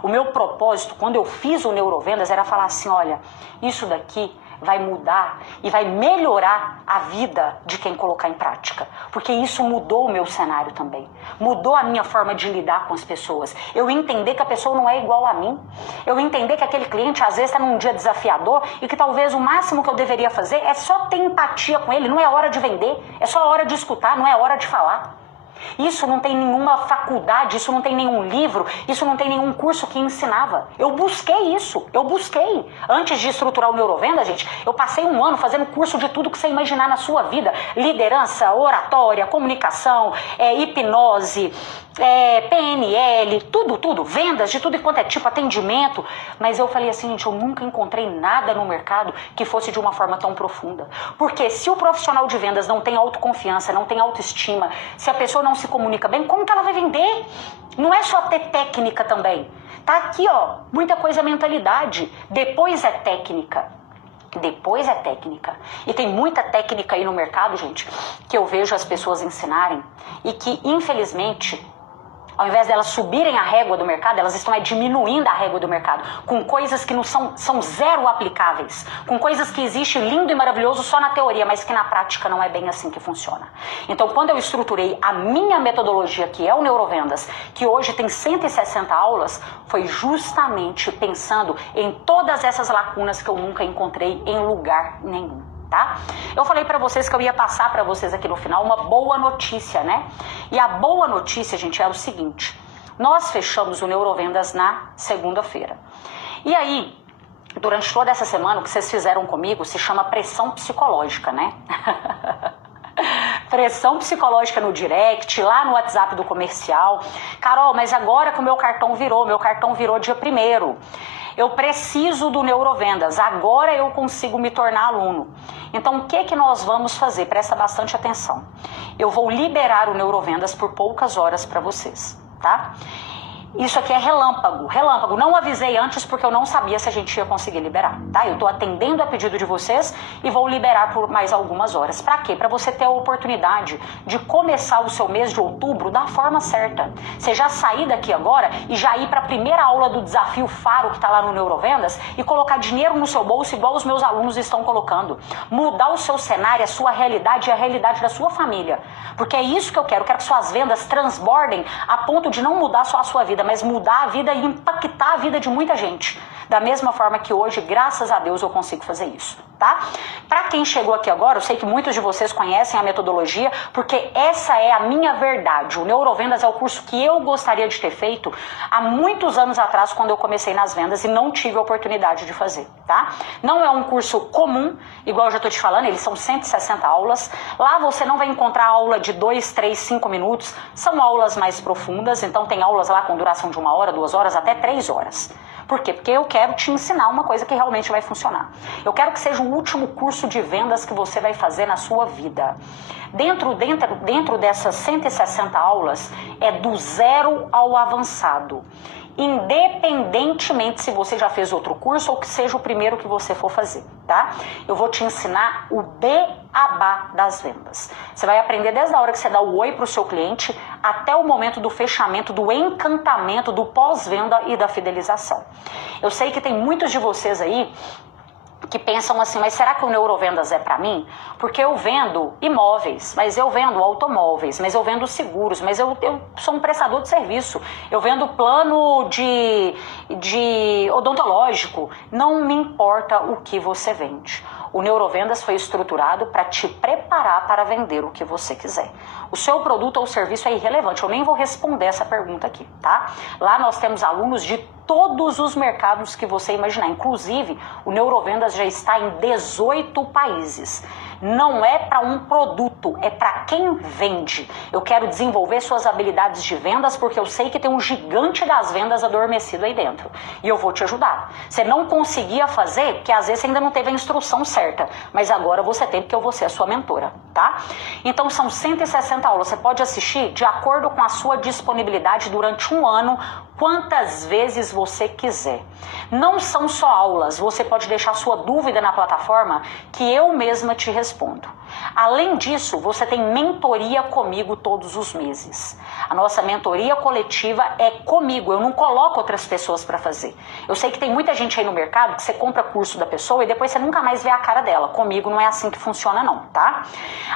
O meu propósito, quando eu fiz o Neurovendas, era falar assim, olha, isso daqui vai mudar e vai melhorar a vida de quem colocar em prática. Porque isso mudou o meu cenário também. Mudou a minha forma de lidar com as pessoas. Eu entender que a pessoa não é igual a mim. Eu entender que aquele cliente às vezes está num dia desafiador e que talvez o máximo que eu deveria fazer é só ter empatia com ele. Não é hora de vender, é só hora de escutar, não é hora de falar. Isso não tem nenhuma faculdade, isso não tem nenhum livro, isso não tem nenhum curso que ensinava. Eu busquei isso, eu busquei. Antes de estruturar o Neurovenda, gente, eu passei um ano fazendo curso de tudo que você imaginar na sua vida. Liderança, oratória, comunicação, hipnose, PNL, tudo. Vendas de tudo quanto é tipo, atendimento. Mas eu falei assim, gente, eu nunca encontrei nada no mercado que fosse de uma forma tão profunda. Porque se o profissional de vendas não tem autoconfiança, não tem autoestima, se a pessoa não se comunica bem, como que ela vai vender? Não é só ter técnica também. Tá aqui, ó, muita coisa é mentalidade. Depois é técnica. Depois é técnica. E tem muita técnica aí no mercado, gente, que eu vejo as pessoas ensinarem e que, infelizmente, ao invés delas subirem a régua do mercado, elas estão diminuindo a régua do mercado, com coisas que não são zero aplicáveis, com coisas que existem lindo e maravilhoso só na teoria, mas que na prática não é bem assim que funciona. Então, quando eu estruturei a minha metodologia, que é o Neurovendas, que hoje tem 160 aulas, foi justamente pensando em todas essas lacunas que eu nunca encontrei em lugar nenhum. Tá? Eu falei para vocês que eu ia passar para vocês aqui no final uma boa notícia, né? E a boa notícia, gente, é o seguinte: nós fechamos o Neurovendas na segunda-feira. E aí, durante toda essa semana, o que vocês fizeram comigo se chama pressão psicológica, né? Pressão psicológica no direct, lá no WhatsApp do comercial. Carol, mas agora que o meu cartão virou dia 1º. Eu preciso do Neurovendas, agora eu consigo me tornar aluno. Então, o que nós vamos fazer? Presta bastante atenção. Eu vou liberar o Neurovendas por poucas horas para vocês, tá? Isso aqui é relâmpago. Não avisei antes porque eu não sabia se a gente ia conseguir liberar, tá? Eu tô atendendo a pedido de vocês e vou liberar por mais algumas horas. Pra quê? Pra você ter a oportunidade de começar o seu mês de outubro da forma certa. Você já sair daqui agora e já ir pra primeira aula do Desafio Faro que tá lá no Neurovendas e colocar dinheiro no seu bolso igual os meus alunos estão colocando. Mudar o seu cenário, a sua realidade e a realidade da sua família. Porque é isso que eu quero. Eu quero que suas vendas transbordem a ponto de não mudar só a sua vida, mas mudar a vida e impactar a vida de muita gente. Da mesma forma que hoje, graças a Deus, eu consigo fazer isso, tá? Para quem chegou aqui agora, eu sei que muitos de vocês conhecem a metodologia, porque essa é a minha verdade. O Neurovendas é o curso que eu gostaria de ter feito há muitos anos atrás, quando eu comecei nas vendas e não tive a oportunidade de fazer, tá? Não é um curso comum, igual eu já tô te falando, eles são 160 aulas. Lá você não vai encontrar aula de 2, 3, 5 minutos, são aulas mais profundas, então tem aulas lá com duração de 1 hora, 2 horas, até 3 horas. Por quê? Porque eu quero te ensinar uma coisa que realmente vai funcionar. Eu quero que seja o último curso de vendas que você vai fazer na sua vida. Dentro dessas 160 aulas, é do 0 ao avançado. Independentemente se você já fez outro curso ou que seja o primeiro que você for fazer, tá? Eu vou te ensinar o beabá das vendas. Você vai aprender desde a hora que você dá o oi para o seu cliente até o momento do fechamento, do encantamento, do pós-venda e da fidelização. Eu sei que tem muitos de vocês aí que pensam assim, mas será que o Neurovendas é para mim? Porque eu vendo imóveis, mas eu vendo automóveis, mas eu vendo seguros, mas eu sou um prestador de serviço, eu vendo plano de odontológico. Não me importa o que você vende. O Neurovendas foi estruturado para te preparar para vender o que você quiser. O seu produto ou serviço é irrelevante, eu nem vou responder essa pergunta aqui, tá? Lá nós temos alunos de todos os mercados que você imaginar. Inclusive, o Neurovendas já está em 18 países. Não é para um produto, é para quem vende. Eu quero desenvolver suas habilidades de vendas porque eu sei que tem um gigante das vendas adormecido aí dentro. E eu vou te ajudar. Você não conseguia fazer, porque às vezes você ainda não teve a instrução certa. Mas agora você tem, porque eu vou ser a sua mentora, tá? Então são 160 aulas. Você pode assistir de acordo com a sua disponibilidade durante um ano, quantas vezes você quiser. Não são só aulas, você pode deixar sua dúvida na plataforma que eu mesma te respondo. Além disso, você tem mentoria comigo todos os meses. A nossa mentoria coletiva é comigo, eu não coloco outras pessoas para fazer. Eu sei que tem muita gente aí no mercado que você compra curso da pessoa e depois você nunca mais vê a cara dela. Comigo não é assim que funciona não, tá?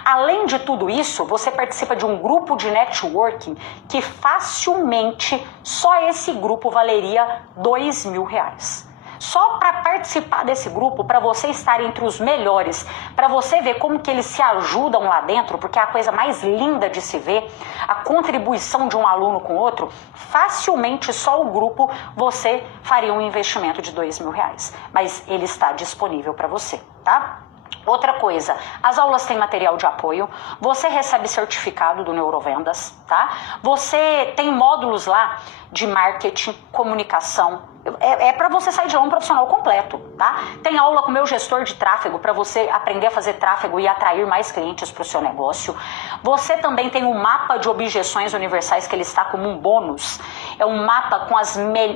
Além de tudo isso, você participa de um grupo de networking que facilmente só esse grupo valeria R$2.000. Só para participar desse grupo, para você estar entre os melhores, para você ver como que eles se ajudam lá dentro, porque é a coisa mais linda de se ver, a contribuição de um aluno com o outro, facilmente só o grupo você faria um investimento de R$2.000. Mas ele está disponível para você, tá? Outra coisa, as aulas têm material de apoio, você recebe certificado do Neurovendas, tá? Você tem módulos lá de marketing, comunicação, é para você sair de lá um profissional completo, tá? Tem aula com o meu gestor de tráfego para você aprender a fazer tráfego e atrair mais clientes para o seu negócio. Você também tem um mapa de objeções universais que ele está como um bônus. É um mapa com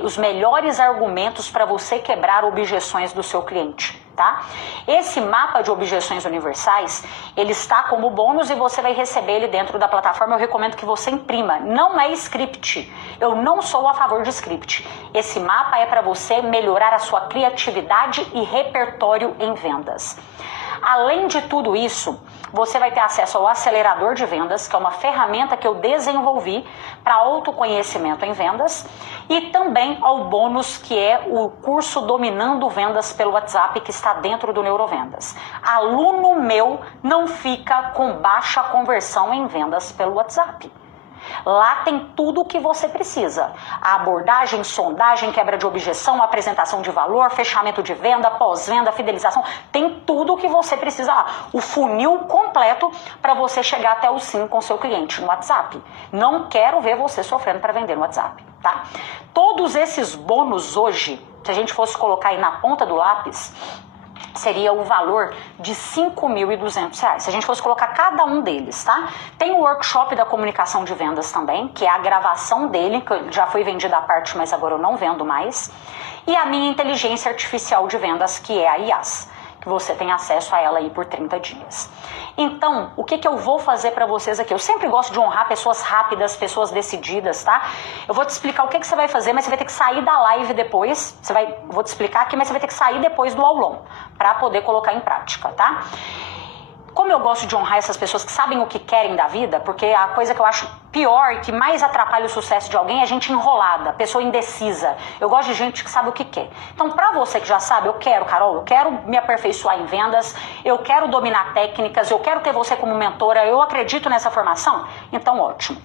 os melhores argumentos para você quebrar objeções do seu cliente, tá? Esse mapa de objeções universais, ele está como bônus e você vai receber ele dentro da plataforma. Eu recomendo que você imprima. Não é script. Eu não sou a favor de script. Esse mapa é para você melhorar a sua criatividade e repertório em vendas. Além de tudo isso, você vai ter acesso ao acelerador de vendas, que é uma ferramenta que eu desenvolvi para autoconhecimento em vendas, e também ao bônus, que é o curso Dominando Vendas pelo WhatsApp, que está dentro do Neurovendas. Aluno meu não fica com baixa conversão em vendas pelo WhatsApp. Lá tem tudo o que você precisa. A abordagem, sondagem, quebra de objeção, apresentação de valor, fechamento de venda, pós-venda, fidelização. Tem tudo o que você precisa lá. O funil completo para você chegar até o sim com seu cliente no WhatsApp. Não quero ver você sofrendo para vender no WhatsApp, tá? Todos esses bônus hoje, se a gente fosse colocar aí na ponta do lápis, seria o valor de R$5.200. Se a gente fosse colocar cada um deles, tá? Tem o workshop da comunicação de vendas também, que é a gravação dele, que já foi vendida à parte, mas agora eu não vendo mais. E a minha inteligência artificial de vendas, que é a IAS, que você tem acesso a ela aí por 30 dias. Então, o que eu vou fazer para vocês aqui? Eu sempre gosto de honrar pessoas rápidas, pessoas decididas, tá? Eu vou te explicar o que você vai fazer, mas você vai ter que sair da live depois. Vou te explicar aqui, mas você vai ter que sair depois do aulão para poder colocar em prática, tá? Como eu gosto de honrar essas pessoas que sabem o que querem da vida, porque a coisa que eu acho pior e que mais atrapalha o sucesso de alguém é gente enrolada, pessoa indecisa. Eu gosto de gente que sabe o que quer. Então, pra você que já sabe, Carol, eu quero me aperfeiçoar em vendas, eu quero dominar técnicas, eu quero ter você como mentora, eu acredito nessa formação, então ótimo.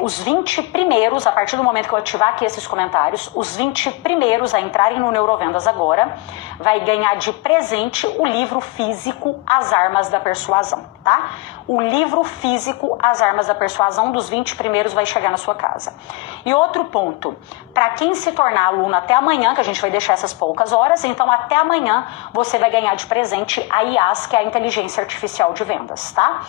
Os 20 primeiros, a partir do momento que eu ativar aqui esses comentários, os 20 primeiros a entrarem no Neurovendas agora, vai ganhar de presente o livro físico As Armas da Persuasão, tá? O livro físico As Armas da Persuasão dos 20 primeiros vai chegar na sua casa. E outro ponto, para quem se tornar aluno até amanhã, que a gente vai deixar essas poucas horas, então até amanhã você vai ganhar de presente a IAS, que é a Inteligência Artificial de Vendas, tá?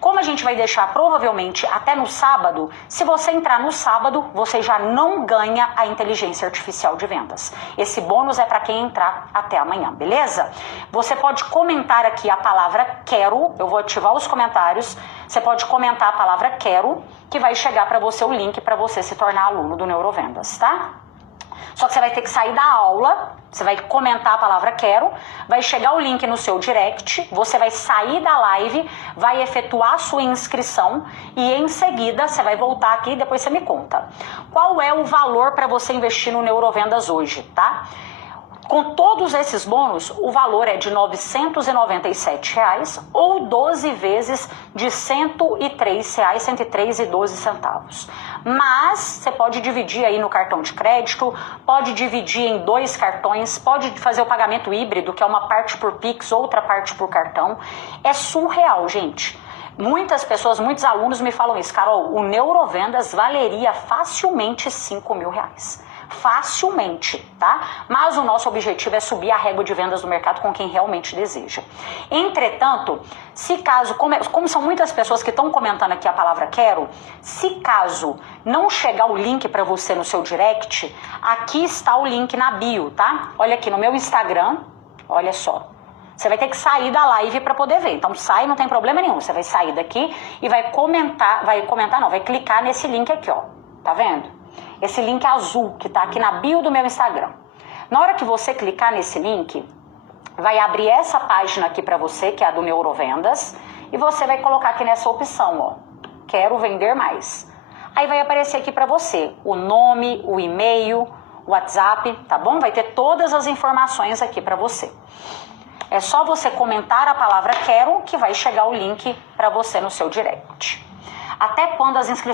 Como a gente vai deixar provavelmente até no sábado, se você entrar no sábado, você já não ganha a Inteligência Artificial de Vendas. Esse bônus é para quem entrar até amanhã, beleza? Você pode comentar aqui a palavra quero, eu vou ativar os comentários, você pode comentar a palavra quero, que vai chegar para você o link para você se tornar aluno do Neurovendas, tá? Só que você vai ter que sair da aula, você vai comentar a palavra quero, vai chegar o link no seu direct, você vai sair da live, vai efetuar a sua inscrição e em seguida você vai voltar aqui e depois você me conta. Qual é o valor para você investir no Neurovendas hoje, tá? Com todos esses bônus, o valor é de R$ 997 ou 12 vezes de R$ 103,00, R$ 103,12. Mas você pode dividir aí no cartão de crédito, pode dividir em 2 cartões, pode fazer o pagamento híbrido, que é uma parte por Pix, outra parte por cartão. É surreal, gente. Muitas pessoas, muitos alunos me falam isso. Carol, o Neurovendas valeria facilmente R$ 5.000. Facilmente, tá? Mas o nosso objetivo é subir a régua de vendas do mercado com quem realmente deseja. Entretanto, se caso, como são muitas pessoas que estão comentando aqui a palavra quero, se caso não chegar o link para você no seu direct, aqui está o link na bio, tá? Olha aqui no meu Instagram, olha só. Você vai ter que sair da live para poder ver. Então sai, não tem problema nenhum. Você vai sair daqui e vai clicar nesse link aqui, ó. Tá vendo? Esse link azul que tá aqui na bio do meu Instagram. Na hora que você clicar nesse link, vai abrir essa página aqui para você, que é a do Neurovendas, e você vai colocar aqui nessa opção, ó. Quero vender mais. Aí vai aparecer aqui para você o nome, o e-mail, o WhatsApp, tá bom? Vai ter todas as informações aqui para você. É só você comentar a palavra quero que vai chegar o link para você no seu direct. Até quando as inscrições